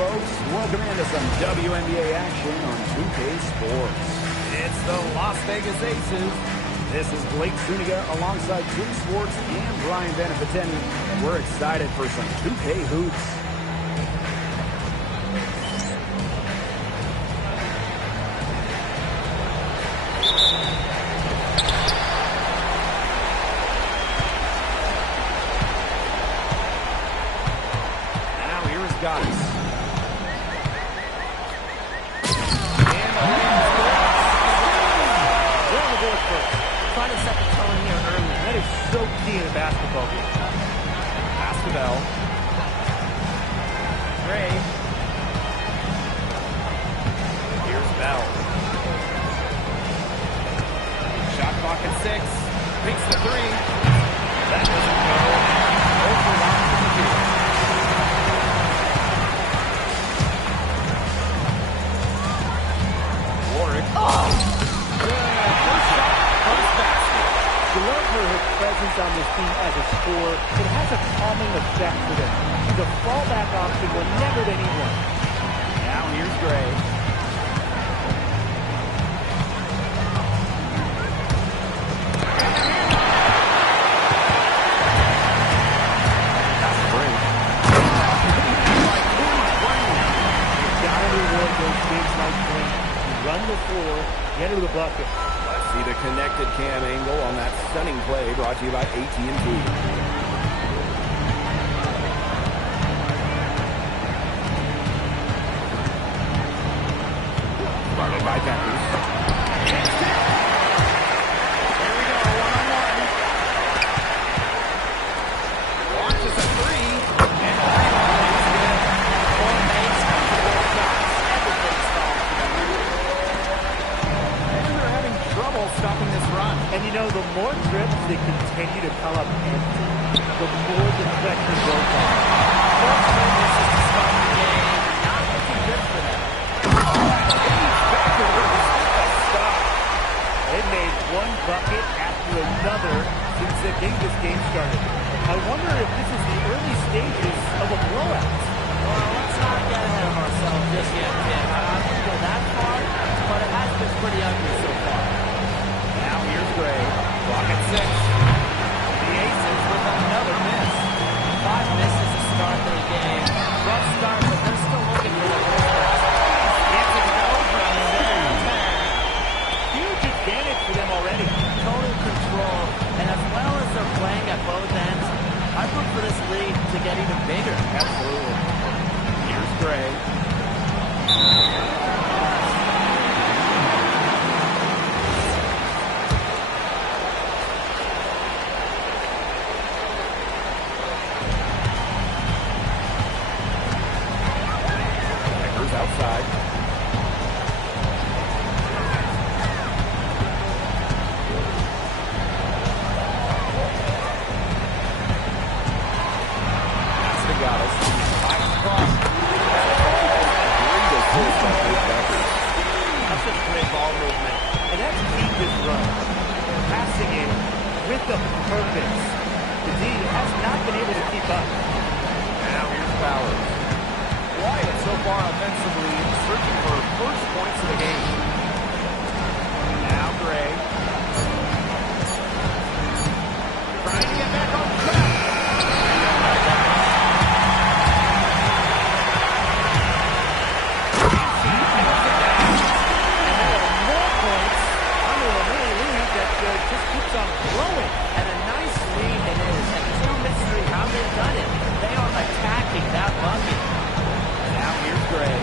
folks. Welcome into some WNBA action on 2K Sports. It's the Las Vegas Aces. This is Blake Zuniga alongside Tim Swartz and Brian Beneficeni. We're excited for some 2K hoops. Got us. Trying to set the tone here early. That is so key in a basketball game. Pass to Bell. Gray. Here's Bell. Shot clock at 6. Makes the 3. That doesn't go. Over one from the field. You love her presence on this team as a scorer. It has a calming effect for them. She's a fallback option whenever they need one. Now here's Gray. That's Brink. You gotta reward those bigs like Brink. You run the floor, get her to the bucket. See the connected cam angle on that stunning play brought to you by AT&T. Guarded by Beckers. There we go, one-on-one. Launches a 3. And a rebound is good. 4 makes, 4 shots. Everything's falling for them. And they're having trouble stopping this run. And you know, the more trips they continue to come up empty, the more the pressure goes on. First this is to start the game. Not looking good for them. They made one bucket after another since the game started. I wonder if this is the early stages of a blowout. Well, let's not get ahead of ourselves just yet, Tim. I wouldn't go that far, but it has been pretty ugly so far. Now here's Gray. Clock at 6. The Aces with another miss. 5 misses to start their game. Rough start, but they're still looking for the win. Gets it go from 7-10. Huge advantage for them already. Total control, and as well as they're playing at both ends, I root for this lead to get even bigger. Absolutely. Here's Gray. Beckers outside. Got us. 5 across. That's just great ball movement. And that's key this run. Passing it with a purpose. The D has not been able to keep up. Now here's Bowers. Quiet so far offensively, searching for first points of the game. Now Gray. Trying to get back on track. Just keeps on growing. And a nice lead it is. And there's no mystery how they've done it. They are attacking that bucket. Now here's Gray.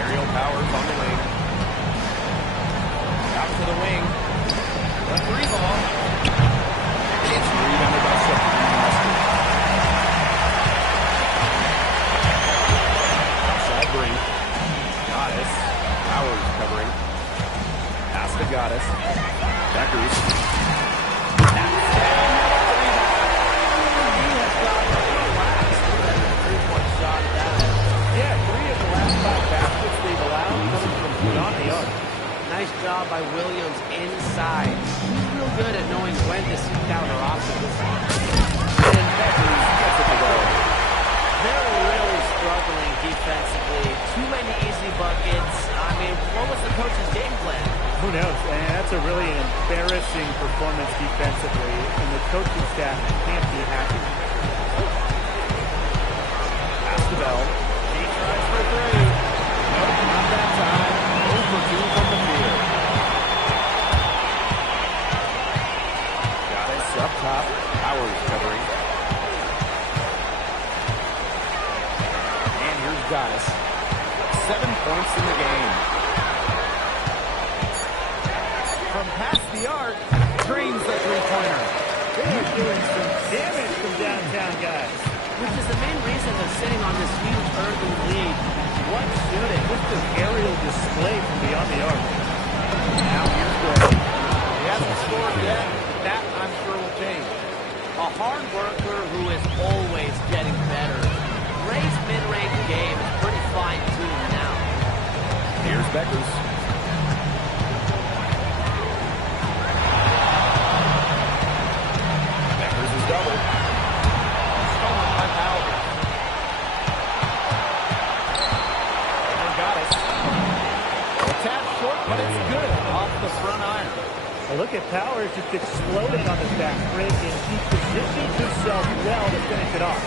Aerial Powers on the wing. Out to the wing. The 3 ball. It's rebounded by Mustard. Outside Brink. Goddess. Powers covering. Pass to Goddess. Beckers. Yeah, 3 of the last 5 baskets they've allowed coming from beyond the arc. Nice job by Williams inside. He's real good at knowing when to seek out her obstacles. And Beckers too many easy buckets. I mean, what was the coach's game plan? Who knows? And that's a really embarrassing performance defensively, and the coaching staff can't be happy. Pass the bell. He tries for three. Nope, not that time. 0 for 2 from the field. Got us up top. Powers covering. And here's Goddess. 7 points in the game. From past the arc, drains the three-pointer. They are doing some damage from downtown, guys. Which is the main reason they're sitting on this huge early lead. What should it? Just an aerial display from beyond the arc. Now here's Gray. He hasn't scored yet. That, I'm sure, will change. A hard worker who is always getting better. Gray's mid-range game is pretty fine-tuned now. Here's Beckers. Beckers is doubled. Stolen by Powell. And Goddess. A tap short, but it's good off the front iron. Well, look at Powers just exploding on the fast break, and he positioned himself well to finish it off.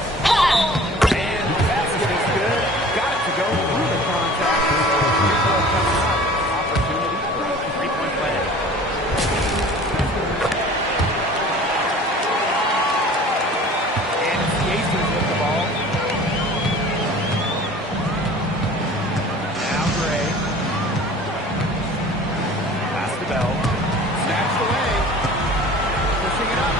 And the basket is good. Got it to go through the contact. Coming up. Opportunity for a three-point play. And it's the Aces with the ball. Now Gray. Pass the bell. Snatched away. Pushing it up.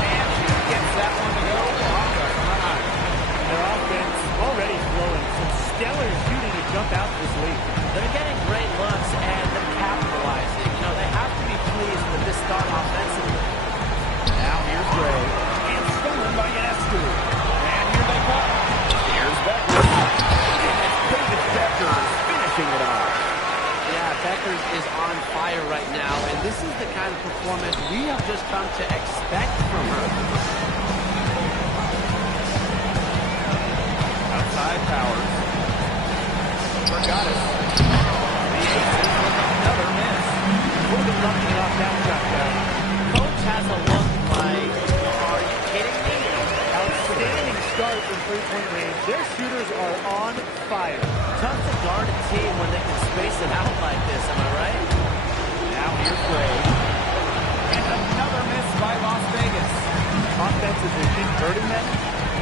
And she gets that one to go off the front iron. Their offense already flowing. Some stellar shooting to jump out this league. They're getting great looks and they're capitalizing. You know, they have to be pleased with this start offensively. Now here's Gray. And stolen by Yanescu. And here they come. Here's Beckers. And it's David Beckers finishing it off. Yeah, Beckers is on fire right now, and this is the kind of performance we have just come to expect from her. Outside Powers. Forgot it. The Aces with another miss. Would have been lucky off that shot, guys. Coach has a look like, are you kidding me? Outstanding start from three-point range. Their shooters are on fire. Tough to guard a team when they can space it out like this, am I right? Now here's Gray. And another miss by Las Vegas. Offense is just hurting them,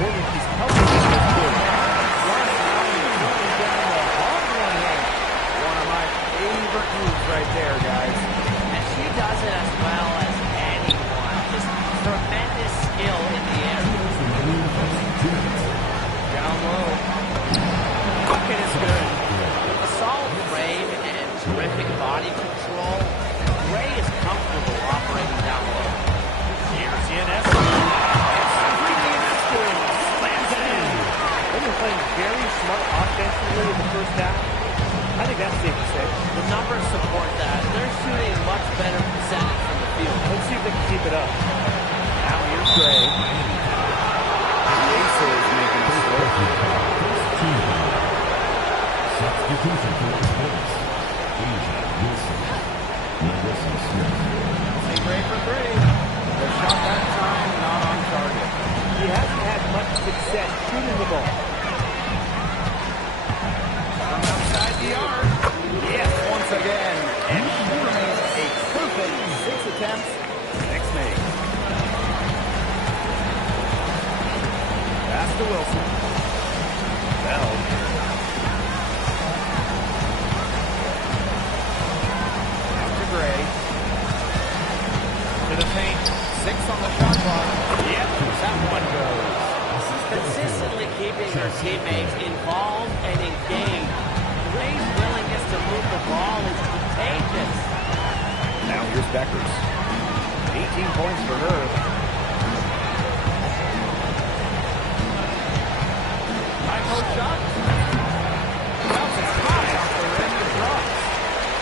or if he's helping them this good. Running out and throwing down the hard one-hand. One of my favorite moves right there, guys. And she does it as well as anyone. Just tremendous skill in the air. Down low. Bucket is good. With a solid frame and terrific body control, Gray is comfortable operating down low. Here's Yanescu. It's Yanescu. Slams it in. They've been playing very smart offensively in the first half. I think that's safe to say. The numbers support that. They're shooting a much better percentage from the field. Let's see if they can keep it up. Now here's Gray. The Aces making a slow. Substitution for Las Vegas. Asia Wilson. Melissa Smith. See Gray for three. The shot that time not on target. He hasn't had much success shooting the ball. From outside the arc. Yes, once again. And she remains a perfect 6 attempts. 6 made. Pass to Wilson. Bell. Out to Gray. To the paint. 6 on the shot clock. Yep, that one goes. Consistently keeping her teammates involved and engaged. Gray's willingness to move the ball is contagious. Now here's Beckers. 18 points for her. High post shot. Bounces high off the rim and drops.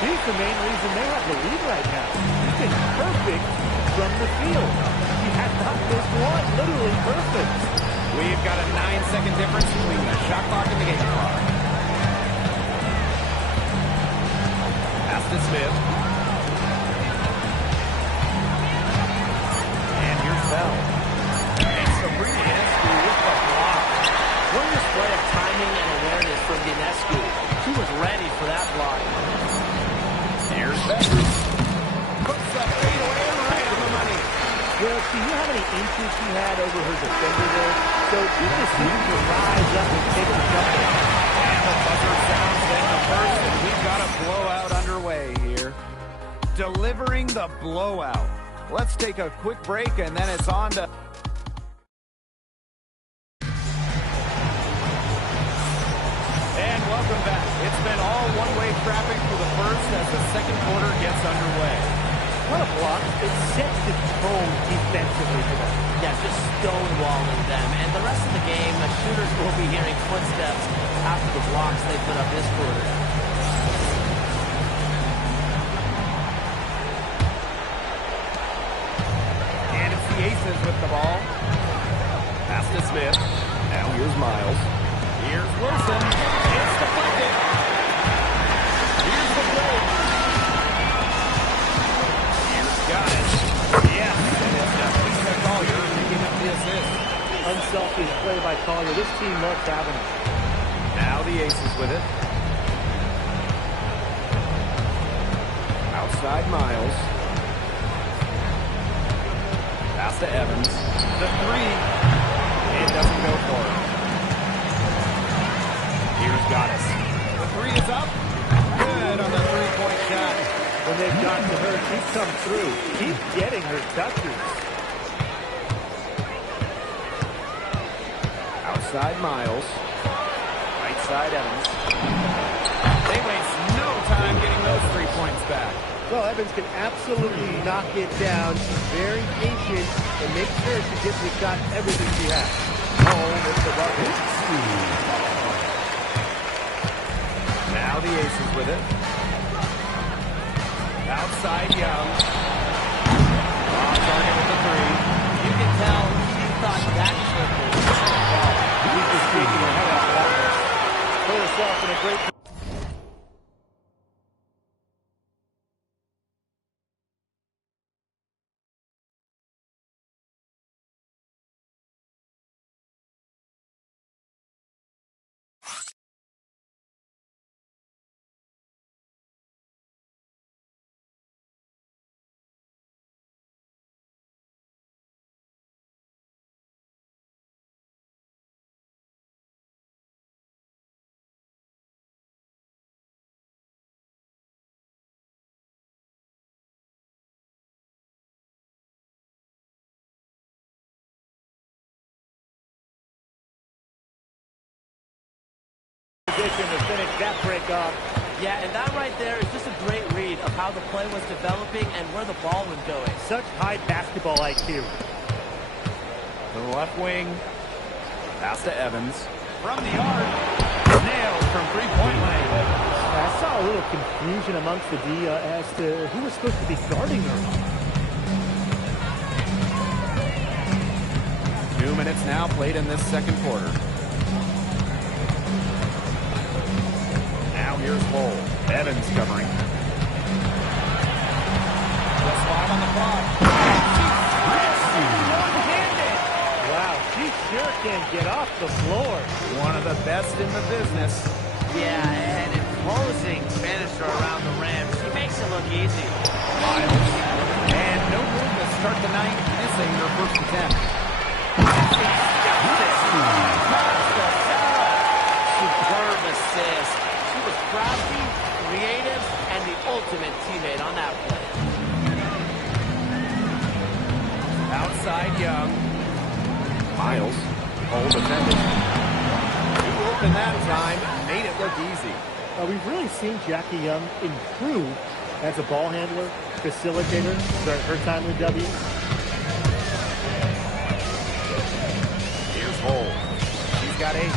He's the main reason they have the lead right now. He's been perfect from the field. He has not missed one, literally perfect. We've got a 9-second difference between the shot clock and the game clock. Pass to Smith. And here's Bell. And Sabrina with the block. What a display of timing and awareness from Ionescu. She was ready for that block. Here's Beckers. Puts the fade away right on the money. Well, see, you know how many inches she had over her defender there? So you just see her rise up and take the jump. And the buzzer sounds then the first, and we've got a blowout underway here. Delivering the blowout. Let's take a quick break, and then it's on to... And welcome back. It's been all one-way traffic for the first as the second quarter gets underway. What a block. It sets the tone defensively for them. Yeah, just stonewalling them. And the rest of the game, the shooters will be hearing footsteps after the blocks they put up this quarter. And it's the Aces with the ball. Pass to Smith. Now here's Miles. Here's Wilson. It's deflected. Here's the break. Here's got it. Yes, and it's Lisa Collier picking up the assist. Unselfish play by Collier. This team loves having it. Now the Aces with it. Outside Miles. Pass to Evans. The three. It doesn't go for him. Here's Goddess. The three is up. Good on the three-point shot. When they've gotten to her, she's come through. Keep getting her touches. Outside Miles. Right side Evans. They waste no time getting those 3 points back. Well, Evans can absolutely knock it down. She's very patient and makes sure she gives the shot everything she has. Oh, with the bucket. Now the Aces with it. Outside Young. On target with the three. You can tell she thought that triple was a ball. He's just shaking her head off that one. Put herself in a great position. To finish that break off. Yeah, and that right there is just a great read of how the play was developing and where the ball was going. Such high basketball IQ. To the left wing. Pass to Evans. From the arc. Nailed from three-point line. I saw a little confusion amongst the D as to who was supposed to be guarding her. 2 minutes now played in this second quarter. Now here's Bull. Evans covering. Just 5 on the clock. One-handed. Wow, she sure can get off the floor. One of the best in the business. Yeah, and in closing, finisher around the rim. She makes it look easy. Miles. And no good to start the night, missing her first attempt. Superb assist. She was crafty, creative, and the ultimate teammate on that play. Outside Young. Miles. Hold defended. Too open that time. Made it look easy. We've really seen Jackie Young improve as a ball handler, facilitator, during her time with W. Here's Hole. She's got 8.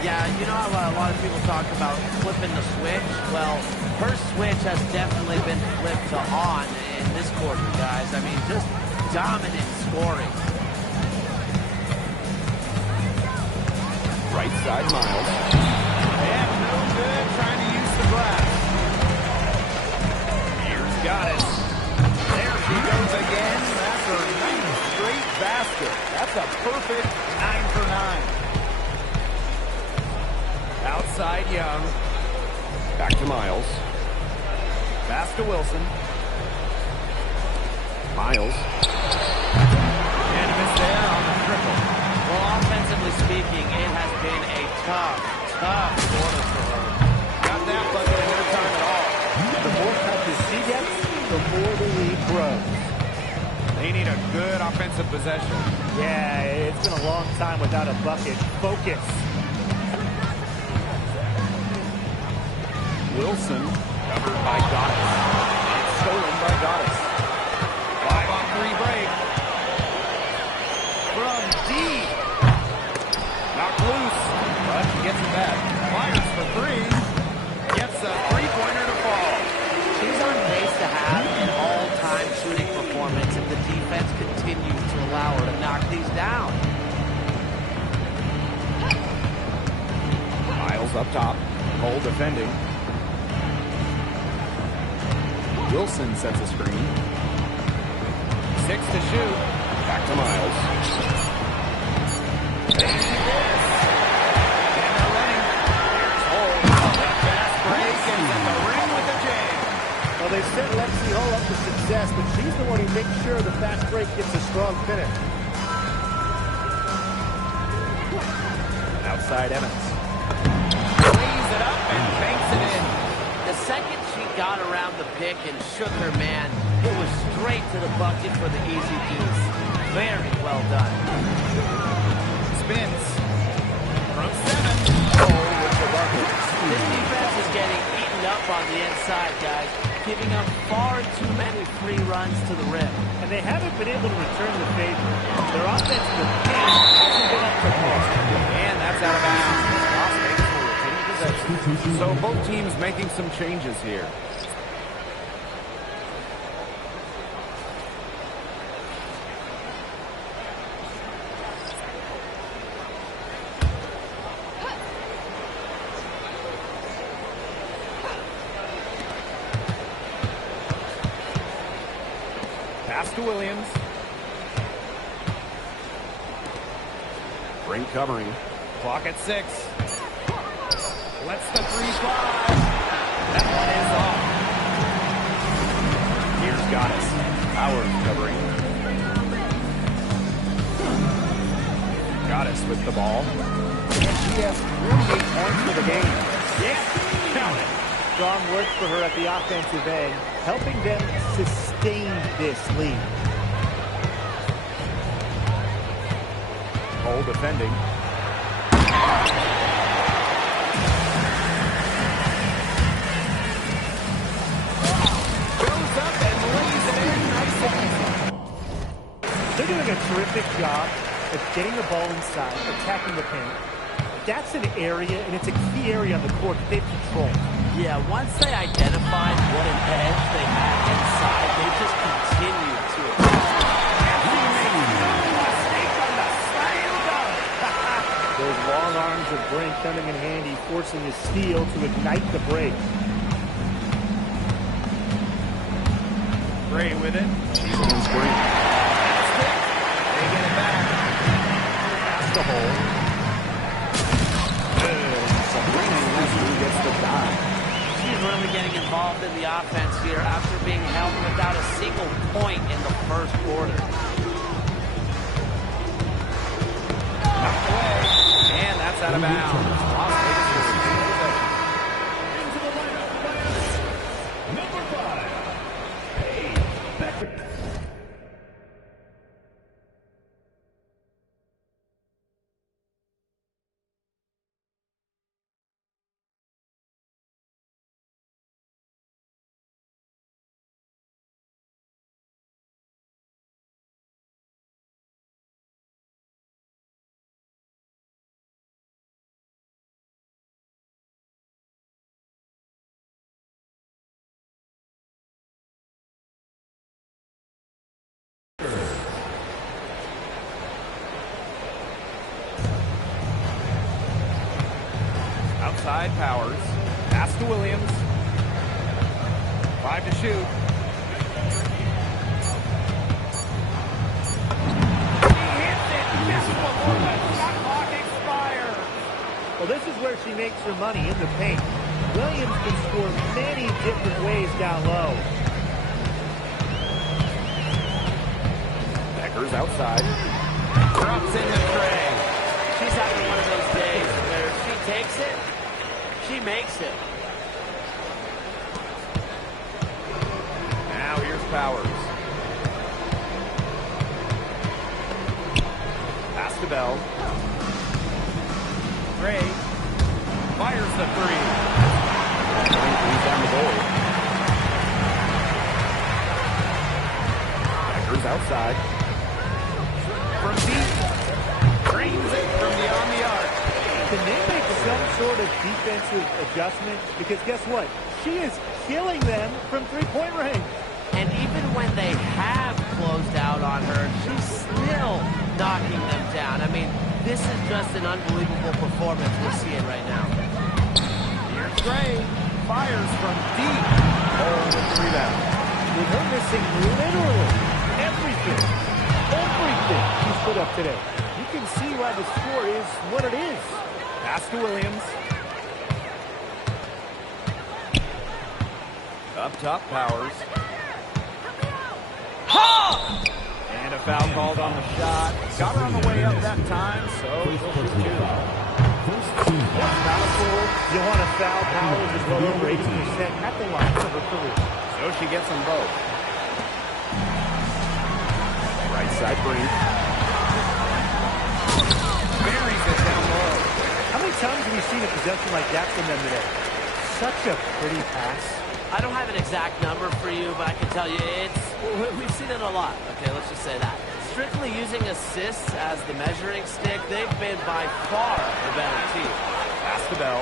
Yeah, you know how a lot of people talk about flipping the switch. Well, her switch has definitely been flipped to on in this quarter, guys. I mean, just dominant scoring. Right side, Miles. And no good, trying to use the glass. Here's Goddess. There she goes again. That's her 9th straight basket. That's a perfect 9 for 9. Outside Young. Back to Miles. Pass to Wilson. Miles. And a miss there on the triple. Well, offensively speaking, it has been a tough quarter for her. Got that bucket at no time at all. The more touches she gets, the more the lead grows. They need a good offensive possession. Yeah, it's been a long time without a bucket. Focus. Wilson covered by Goddess. And stolen by Goddess. 5-on-3 break. From deep. Knocked loose, but she gets it back. Fires for three. Gets a three-pointer to fall. She's on pace to have an all-time shooting performance if the defense continues to allow her to knock these down. Miles up top. Cole defending. Wilson sets a screen. 6 to shoot. Back to Miles. And she missed. And they're running. Here's Holt. That fast break and the ring with the jam. Well, they set Lexi Hull up for success, but she's the one who makes sure the fast break gets a strong finish. Outside Evans. Lays it up and banks it in. The second she got around the pick and shook her man, it was straight to the bucket for the easy deuce. Very well done. Spins. From 7. Oh, with the bucket. This defense is getting eaten up on the inside, guys, giving up far too many free runs to the rim. And they haven't been able to return the favor. Their offensive pace hasn't been up to par. And that's out of bounds. Las Vegas will retain possession. So both teams making some changes here. Pass to Williams. Ring covering. Clock at 6. Lets the three fly. That one is off. Here's Goddess. Howard covering. Goddess with the ball. And she has 48 points for the game. Yeah, count it. Strong work for her at the offensive end, helping them sustain this lead. Cole defending. Goes up and lays it in nice and easy. They're doing a terrific job of getting the ball inside, attacking the paint. That's an area, and it's a key area on the court that they've controlled. Yeah, once they identified what an edge they had inside, they just continued to Those long arms of Brink coming in handy, forcing a steal to ignite the break. Gray with it. She's Green. They get it back. Pass the hole. Good. Sabrina Leslie gets the dive. She's really getting involved in the offense here after being held without a single point in the first quarter. Knocked away. And that's out of bounds. Las Vegas will retain possession. Into the lineup, number 5, Paige Becker. outside, Powers. Pass to Williams. 5 to shoot. He hits it just before the shot clock expires. Well, this is where she makes her money, in the paint. Williams can score many different ways down low. Becker's outside. Drops in the tray. She's having one of those days where she takes it, she makes it. Now here's Powers. Pass to Bell. Gray fires the three. He's down the goal. Becker's outside. From deep. Drains it from beyond the arc. Can they make some sort of defensive adjustment? Because guess what? She is killing them from three-point range. And even when they have closed out on her, she's still knocking them down. I mean, this is just an unbelievable performance we're seeing right now. Here's Gray. Fires from deep. Oh, with the rebound. With her missing literally everything she's put up today. You can see why the score is what it is. Pass to Williams. Up top, Powers. Ha! And a foul called on the shot. Got her on the way up that time, so she'll shoot two. Foul forward. Johanna foul Powers is well over 80% at the line of her career. So she gets them both. Right side Brink. Buries it down low. How many times have we seen a possession like that from them today? Such a pretty pass. I don't have an exact number for you, but I can tell you we've seen it a lot. Okay, let's just say that. Strictly using assists as the measuring stick, they've been by far the better team. Pass to Bell.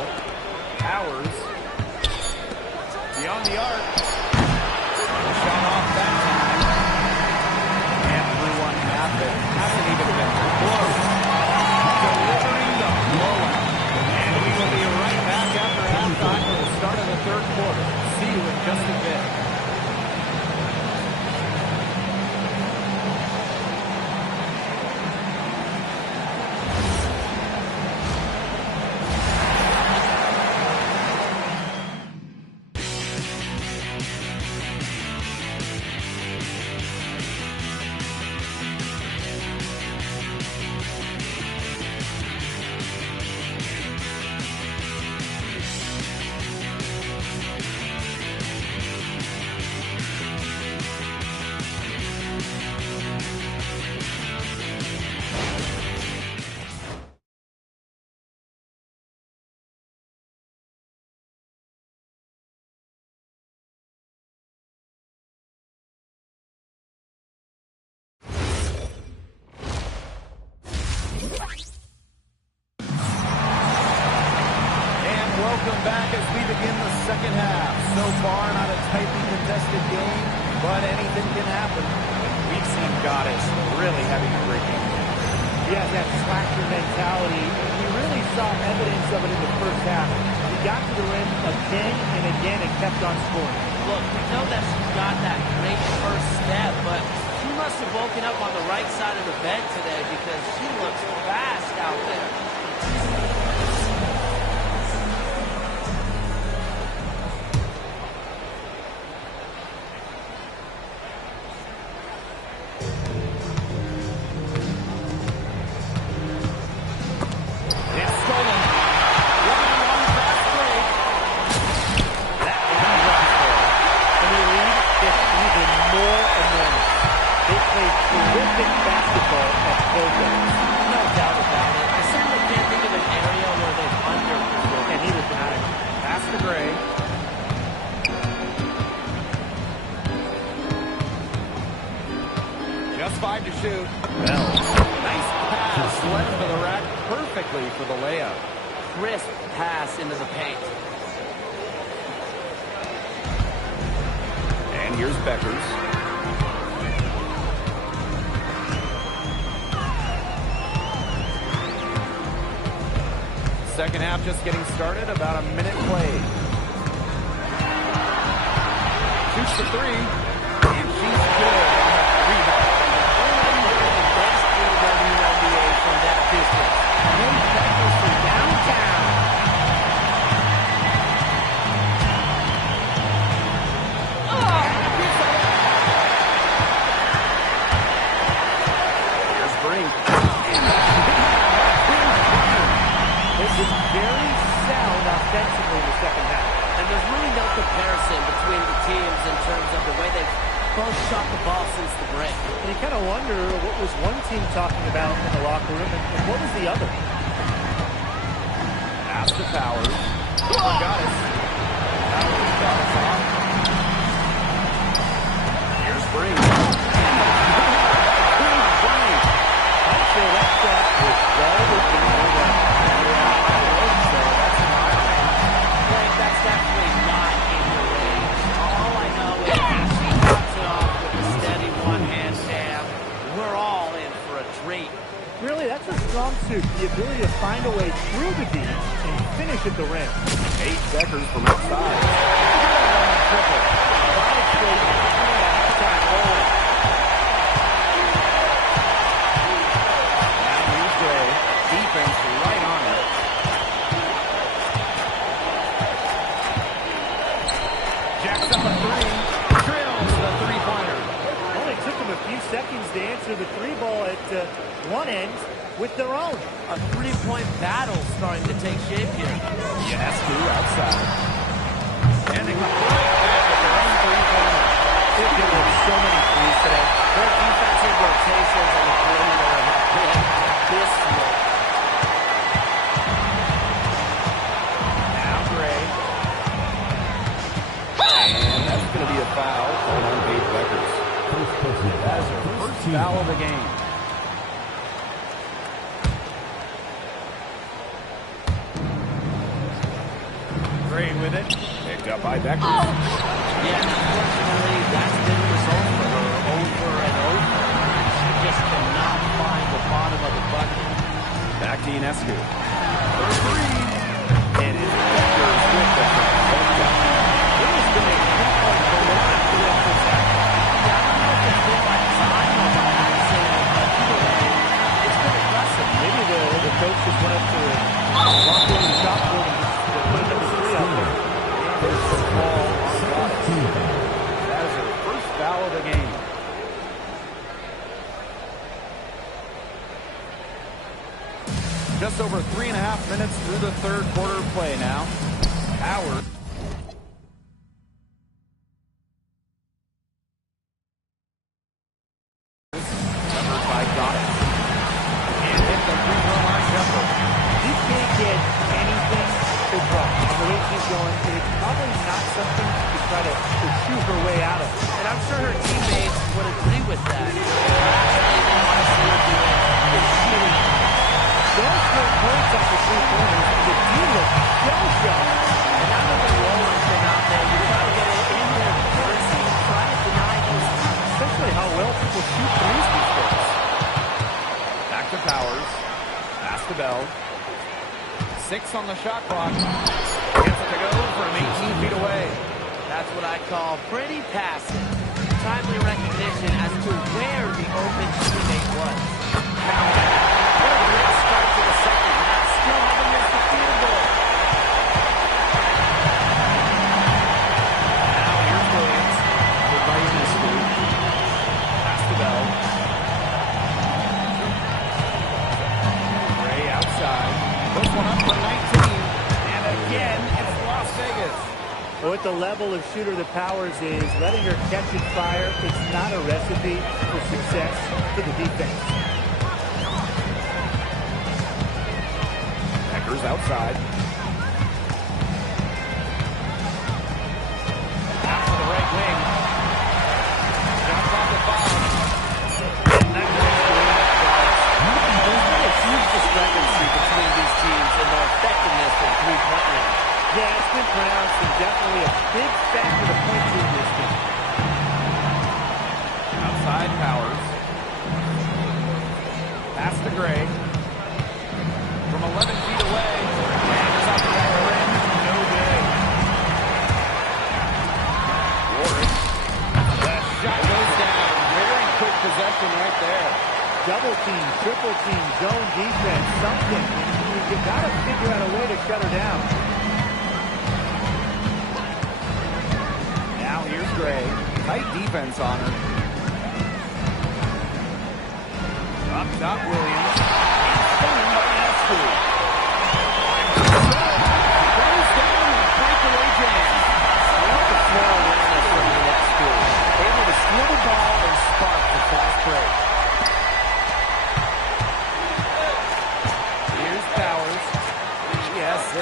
Powers. Beyond the arc. Shot off that time. And through one half, it hasn't even been close. Delivering the blowout. And we will be right back after halftime for the start of the third quarter. See you in just a bit. Welcome back as we begin the second half. So far, not a tightly contested game, but anything can happen. We've seen Goddess really having a great game. He has that slacker mentality, and we really saw evidence of it in the first half. He got to the rim again and again and kept on scoring. Look, we know that she's got that great first step, but she must have woken up on the right side of the bed today because she looks fast out there. Just 5 to shoot. Bell. Nice pass. Led him to the rack perfectly for the layup. Crisp pass into the paint. And here's Beckers. Second half just getting started, about a minute played. Shoots the three, and she's good on the rebound. The best in the WNBA from that distance. Paige Beckers from downtown. Here's Brink. This is very sound offensively in the second half. And there's really no comparison between the teams in terms of the way they've both shot the ball since the break. And you kind of wonder what was one team talking about in the locker room and what was the other. Pass to Powers. Got it. Powers got us off. Here's Brink. I feel that shot was well within the line. That's definitely not in the range. All I know is she cuts it off with a steady one-hand jam. We're all in for a treat. Really, that's a strong suit, the ability to find a way through the D and finish at the rim. Paige Beckers from outside. Triple. 5 straight, halftime rolling. Now here's Gray. Defense right on it. Jacks up a three. Drills the three-pointer. Only took them a few seconds to answer the three ball at one end with their own. A three-point battle starting to take shape here. Yes, outside. Standing right back with their own three-pointer. They've given them so many threes today. Their defensive rotations on the perimeter have been abysmal. Now Gray. And that's going to be a foul on Paige Beckers. That is her first foul of the game. Gray with it. Picked up by Beckers. Yeah, unfortunately, that's been the result for her over and over. She just cannot find the bottom of the bucket. Back to Ionescu. For three. And it's Beckers with the hometown. It has been a three-point barrage for the first half. Yeah, I don't know if it's been like time or by accident, but either way, it's been aggressive. Maybe the coach just went up to walk over the shot board and just put number 3 out there. First ball on Goddess. That is her first foul of the game. Just over 3.5 minutes through the third quarter play now. Howard. Covered by Goddess. And hit the free-throw line jumper. You can't get anything to drop. And the way she's going, it's probably not something to try to shoot her way out of. And I'm sure her teammates would agree with that. Actually, they want to see her do it. It's shooting. Don't score points off the 3 pointers. The team looks shell-shocked. And now that the rollers come out there, you try to get it in there first and try to deny those shots. Especially how well people shoot threes these days. Back to Powers. Pass to Bell. 6 on the shot clock. Gets it to go from 18 feet away. That's what I call pretty passive. Timely recognition as to where the open teammate was. What a great start to the second half. Still haven't missed the field goal. Now here's Williams. Goodbye in this group. Pass to Bell. Gray outside. Puts one up for 19. And again, it's Las Vegas. Well, at the level of shooter that Powers is, letting her catch and fire, it's not a recipe for success for the defense. Beckers outside. Out to the right wing. Jump off the foul. And that goes to There's been a huge discrepancy between these teams in their effectiveness from three-point range. Yeah, it's been pronounced and definitely a big factor to point to in this game. outside Powers. Pass to Gray. From 11 feet away. something. You got to figure out a way to shut her down. Now here's Gray. Tight defense on her. Up top, Williams. Stung by Escu. Throws down and breakaway jam. What the floor awareness from Escu. Able to steal the ball and spark the fast break. Here's Powers. She has 6.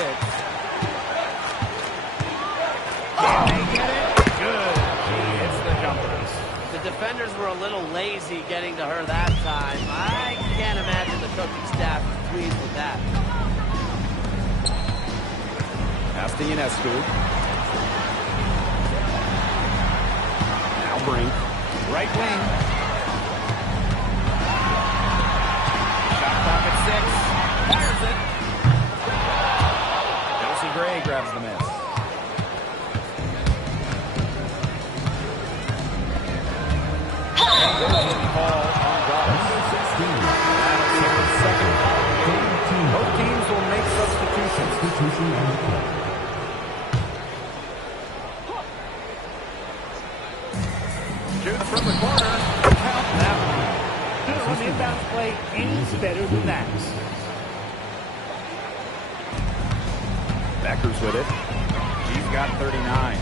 Can they get it? Good. She hits the jumpers. The defenders were a little lazy getting to her that time. I can't imagine the coaching staff is pleased with that. Pass to Ionescu. Now Brink. Right wing. Shot clock at 6. Fires it. Chelsea Gray grabs the miss. And there's a call on Goddess. That'll be her second foul of the game. Both teams will make substitutions. Substitution on the play. Shoots from the corner. Count that one. Couldn't run the inbounds play any better than that. Becker's with it. She's got 39.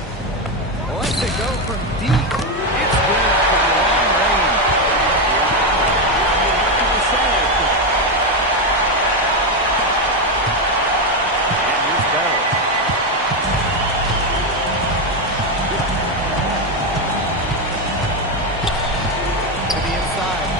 Lets it go from deep. It's good from long range. And here's Bell. To the inside.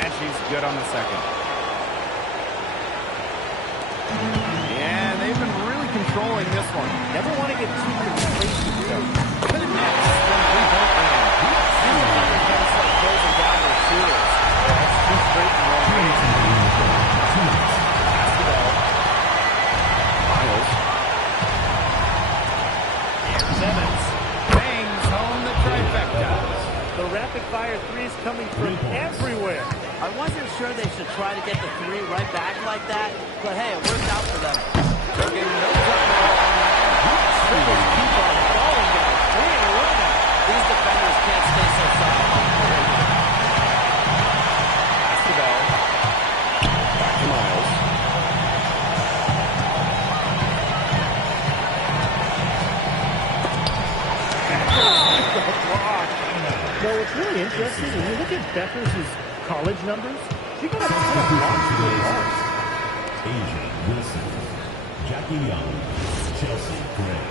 And she's good on the second. Yeah, they've been really controlling this one. Never want to get too complacent, though. To the Nets from three-point land. These defenders never start closing down their shooters. That's too straight and long range. Pass the ball. Miles. Here's Evans. Bangs home the trifecta. The rapid-fire threes coming from everywhere. I wasn't sure they should try to get the 3 right back like that, but hey, it worked out for them. Took him no time at all on that one. Strippers keep on falling down. 3 in a row now. These defenders can't stay so soft. Pass the ball. Back to Miles. No, it's really interesting. When you look at Becker's college numbers, she got a ton of blocks for the ball. Asia Wilson, Jackie Young, Chelsea Gray.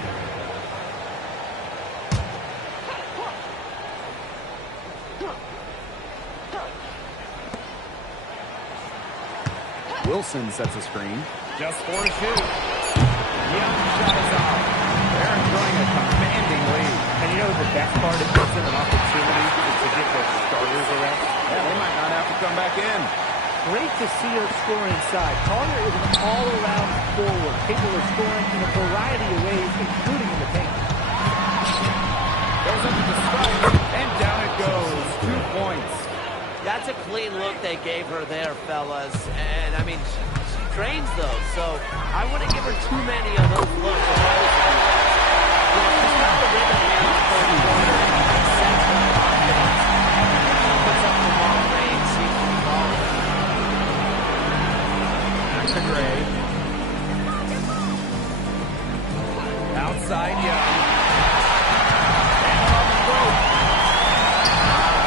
Wilson sets a screen. Just 4 to shoot. Young shot is off. They're enjoying a commanding lead. And you know the best part, it gives them an opportunity to get their starters around. Yeah, they might not have to come back in. Great to see her score inside. Collier is an all-around forward, capable of scoring in a variety of ways, including in the paint. Goes up to the strike, and down it goes. 2 points. That's a clean look they gave her there, fellas. And, I mean, she trains those, so I wouldn't give her too many of those looks. You know, she's got the rhythm here in the third quarter. It sets her confidence. She puts up the long range, sees the ball. Back to Gray. Outside Young. And off the rope.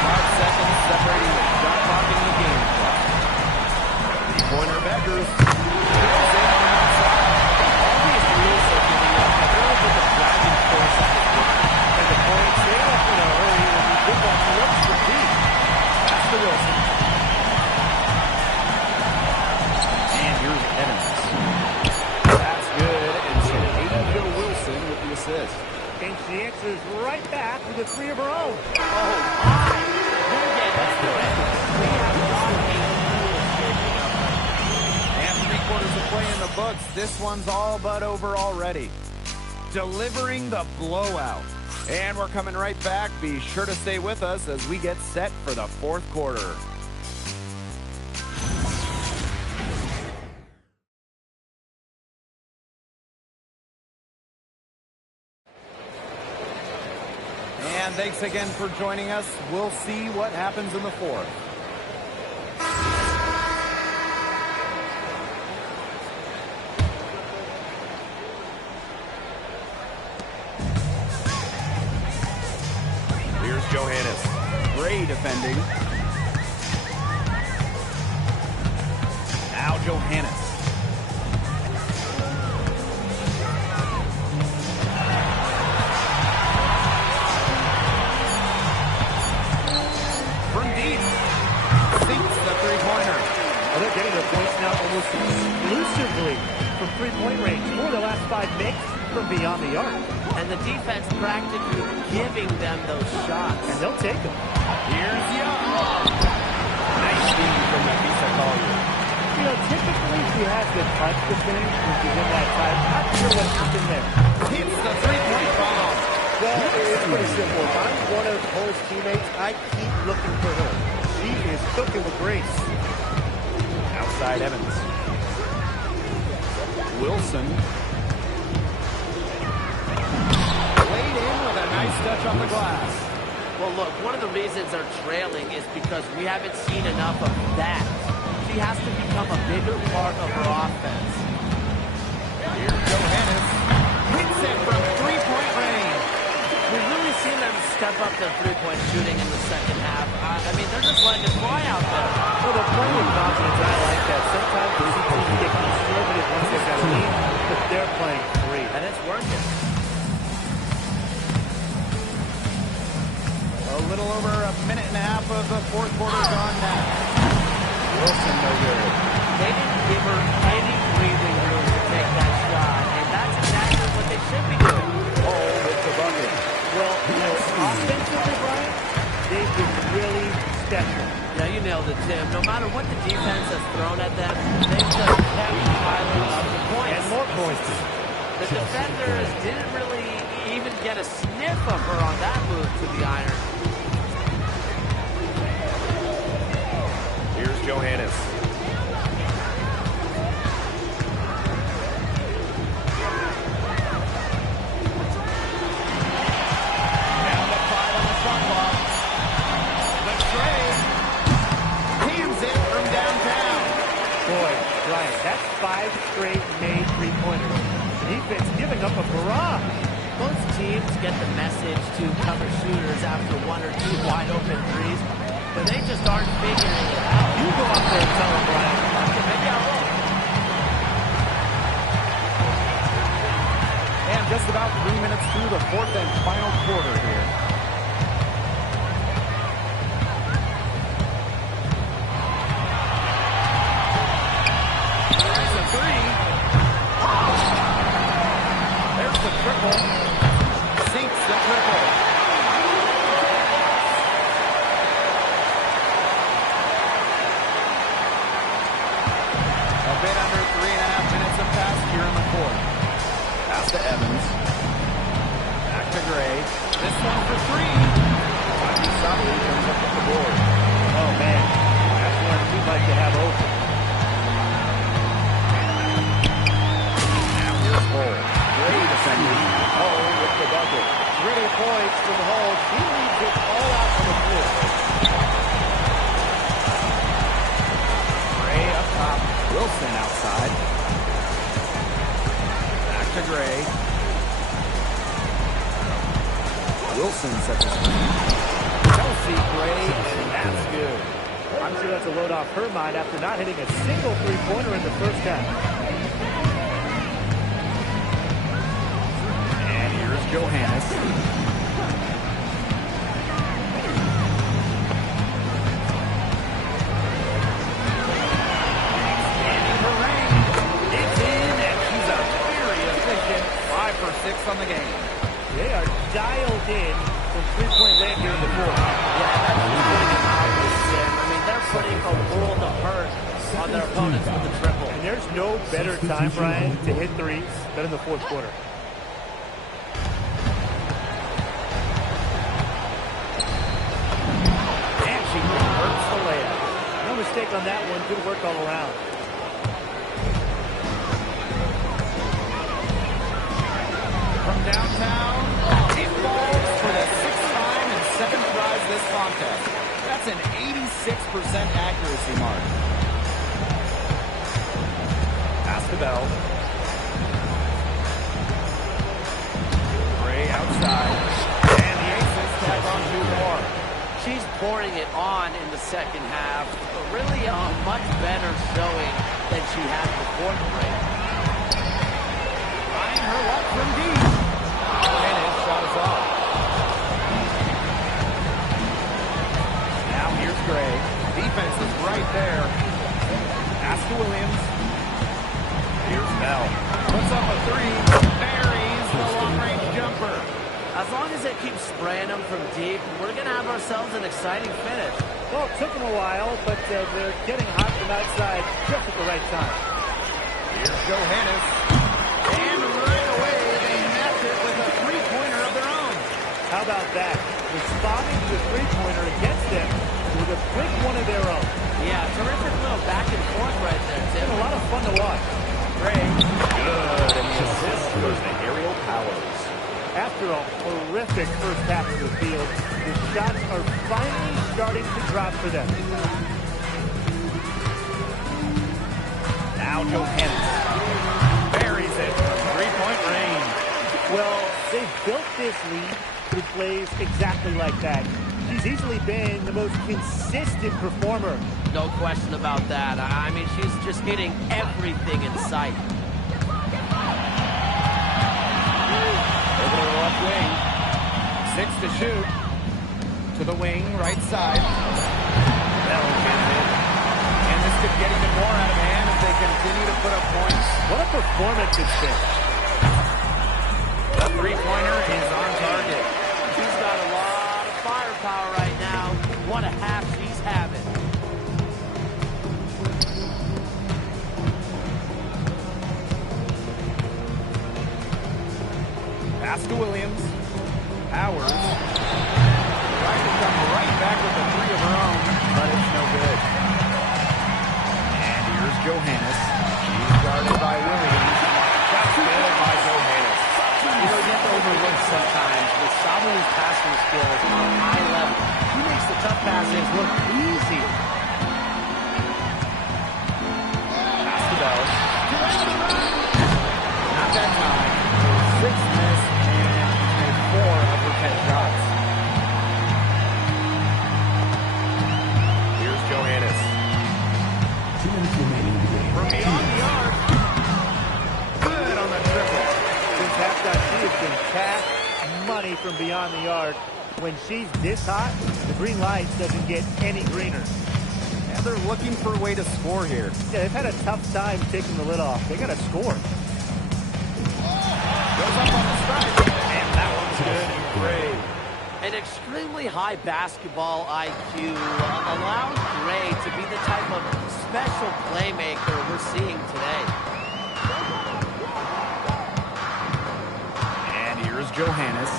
5 seconds separating the shot clock and the game clock. 3-pointer Beckers. Drills in on the outside. All these rules are giving up a little bit of driving force on this game. And the points, they don't in a hurry. When you get that looks for deep. Pass to Wilson. And here's Evans. That's good. And so Aiden Wilson with the assist. And she answers right back with a 3 of her own. Oh, my. get into it. We have got a duel shaping up right And 3 quarters of play in the books. This one's all but over already. Delivering the blowout. And we're coming right back. Be sure to stay with us as we get set for the 4th quarter. And thanks again for joining us. We'll see what happens in the 4th. Here's Johannes. Gray defending. Now Johannes. From deep. Sinks the three-pointer. Well, they're getting their points now almost exclusively from three-point range. 4 of the last 5 makes from beyond the arc. and the defense practically giving them those shots. And they'll take them. Here's Young. Nice feed from Nafisa Collier. You know, typically she has the touch to finish when she's in that type. Not sure what's in there. Hits the three-point bomb. Well, it's pretty simple. If I'm one of Cole's teammates, I keep looking for her. She is cooking with grace. Outside Evans. Wilson. Laid in with a nice touch on the glass. Well, look, one of the reasons they're trailing is because we haven't seen enough of that. She has to become a bigger part of her offense. Here's Johannes. Hits it from three-point range. We've really seen them step up their three-point shooting in the second half. I mean, they're just letting it fly out there. Well, they're playing with confidence. I like that. Sometimes the teams get conservative once they've got a lead, but they're playing free. And it's working. A little over a minute and a half of the fourth quarter gone now. Wilson no good. They didn't give her any breathing room to take that shot, and that's exactly what they should be doing. Oh, with the bucket. Well, you know, offensively, Brian, they've been really special. Yeah, you nailed it, Tim. No matter what the defense has thrown at them, they've just kept piling up the points. And more points. The defenders didn't really even get a sniff of her on that move to the iron. Here's Johannes. Down to 5 on the shot clock. The trade. Hands it from downtown. Boy, Brian, that's 5 straight made three-pointers. Defense giving up a barrage. Most teams get the message to cover shooters after 1 or 2 wide open threes, but they just aren't figuring it out. You go out there and tell them, Brian. Maybe I will. And just about 3 minutes through the fourth and final quarter here. There's a three. There's the triple. Sinks the triple. A bit under 3.5 minutes have passed here in the fourth. Pass to Evans. Back to Gray. This one for three. Vogzbih comes up with the board. Oh, man. That's one we'd like to have open. Now here's Cole. Gray defending. Cole with the bucket. 3 points from the hole. He leaves it all out on the floor. Gray up top. Wilson outside. Back to Gray. Wilson sets a screen. Chelsea Gray, and that's good. I'm sure that's a load off her mind after not hitting a single three-pointer in the first half. And here's Johannes. Extending her range. It's in, and she's a very efficient 5 for 6 on the game. They are dialed in from three-point land here in the fourth. Yeah, that's putting it on their opponents with the triple. And there's no better time, Brian, to hit threes than in the fourth quarter. And she converts the layup. No mistake on that one. Good work all around. From downtown, it falls for the 6th time in 7 tries this contest. That's an 86% accuracy mark. Pass to Bell. Gray outside. And the Aces tag on 2 more. She's pouring it on in the second half. Really a much better showing than she had before the break. Trying her luck from deep. And his shot is off. Now here's Gray. Defense is right there. Pass to Williams. Here's Bell. Puts up a 3. Buries the long-range jumper. As long as they keep spraying them from deep, we're going to have ourselves an exciting finish. Well, it took them a while, but they're getting hot from outside just at the right time. Here's Johannes. And right away, they match it with a three-pointer of their own. How about that? Responding to the three-pointer against them with a quick one of their own. Yeah, terrific little back and forth right there, Tim. It's a lot of fun to watch. Gray, good, and the assist goes to Aerial Powers. After a horrific first half of the field, the shots are finally starting to drop for them. Now Johannes buries it from three-point range. Well, they built this lead through plays exactly like that. She's easily been the most consistent performer. No question about that. I mean, she's just hitting everything in sight. Over to the left wing. 6 to shoot. To the wing, right side. Bell gets it. And this could get even more out of hand if they continue to put up points. What a performance it's been. The three-pointer is on target. She's got a lot of firepower right now. What a half she's having. Pass to Williams. Powers. Trying to come right back with a 3 of her own, but it's no good. And here's Johannes. She's guarded by Williams. Shot's good by Johannes. You know, you have to overlook sometimes with Samuel's passing skills on a high level. He makes the tough passes look easy. Pass to Bell. Not that time. 6 missed and 4 of her 10 shots. Here's Johannes. 2 minutes remaining in the game. From beyond the arc. Good on the triple. Since halftime, she has been cash money from beyond the arc. When she's this hot, the green light doesn't get any greener. And they're looking for a way to score here. Yeah, they've had a tough time taking the lid off. They got to score. Goes up on the strike. And that one's good and great. An extremely high basketball IQ allows Gray to be the type of special playmaker we're seeing today. And here's Johannes.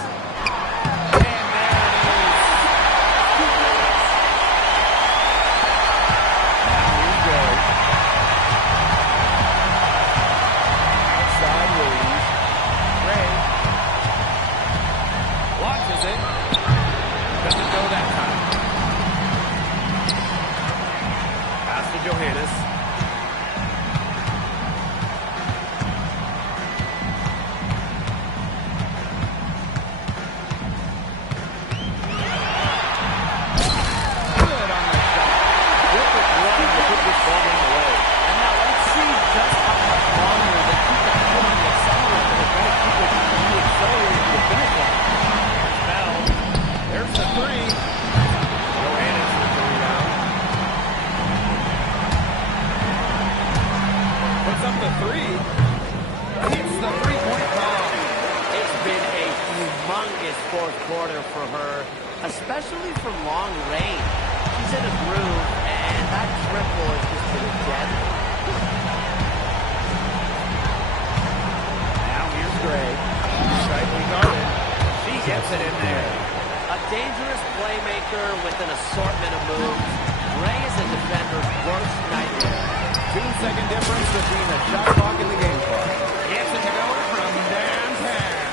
Johannes. Good on the shot. Perfect run to put this ball in the way. And now let's see just how much longer they keep that foot on the accelerator. They're going to keep it accelerating to the finish line. Bell. There's the 3. Johannes with the rebound. Puts up the 3. Hits the three-point bomb. It's been a humongous fourth quarter for her, especially from long range. She's in a groove, and that triple has just been a dead seeing a shot clock in the game clock. Gets it to go from downtown.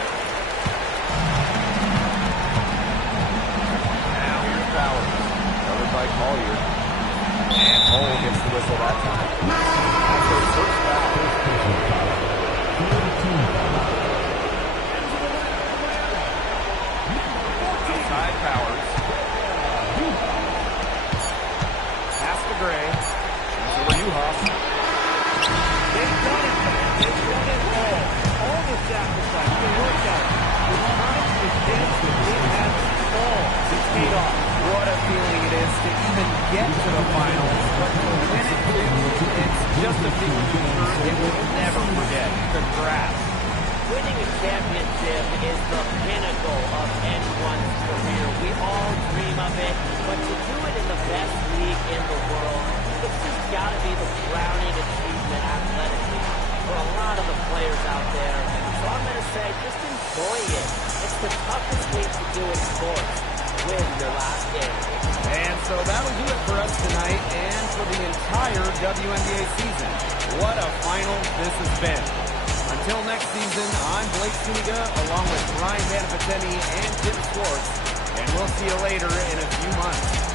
Now here's Bowers. Covered by Collier. And Cole gets the whistle that time. That's their first foul. Outside Bowers. Pass to Gray. Shoots over Uhas. They've done it, man. They've done it all. All the sacrifice, the workout, the times, the chances, it has all. It's paid off. What a feeling it is to even get to the finals. But to win it, it's just a feeling it will never forget. Congrats. Winning a championship is the pinnacle of anyone's career. We all dream of it, but to do it in the best league in the world, it's just got to be the crowning achievement athletically for a lot of the players out there. So I'm going to say, just enjoy it. It's the toughest thing to do in sports. Win your last game. And so that'll do it for us tonight and for the entire WNBA season. What a final this has been. Until next season, I'm Blake Suniga along with Brian Vanapateni and Tim Swartz, and we'll see you later in a few months.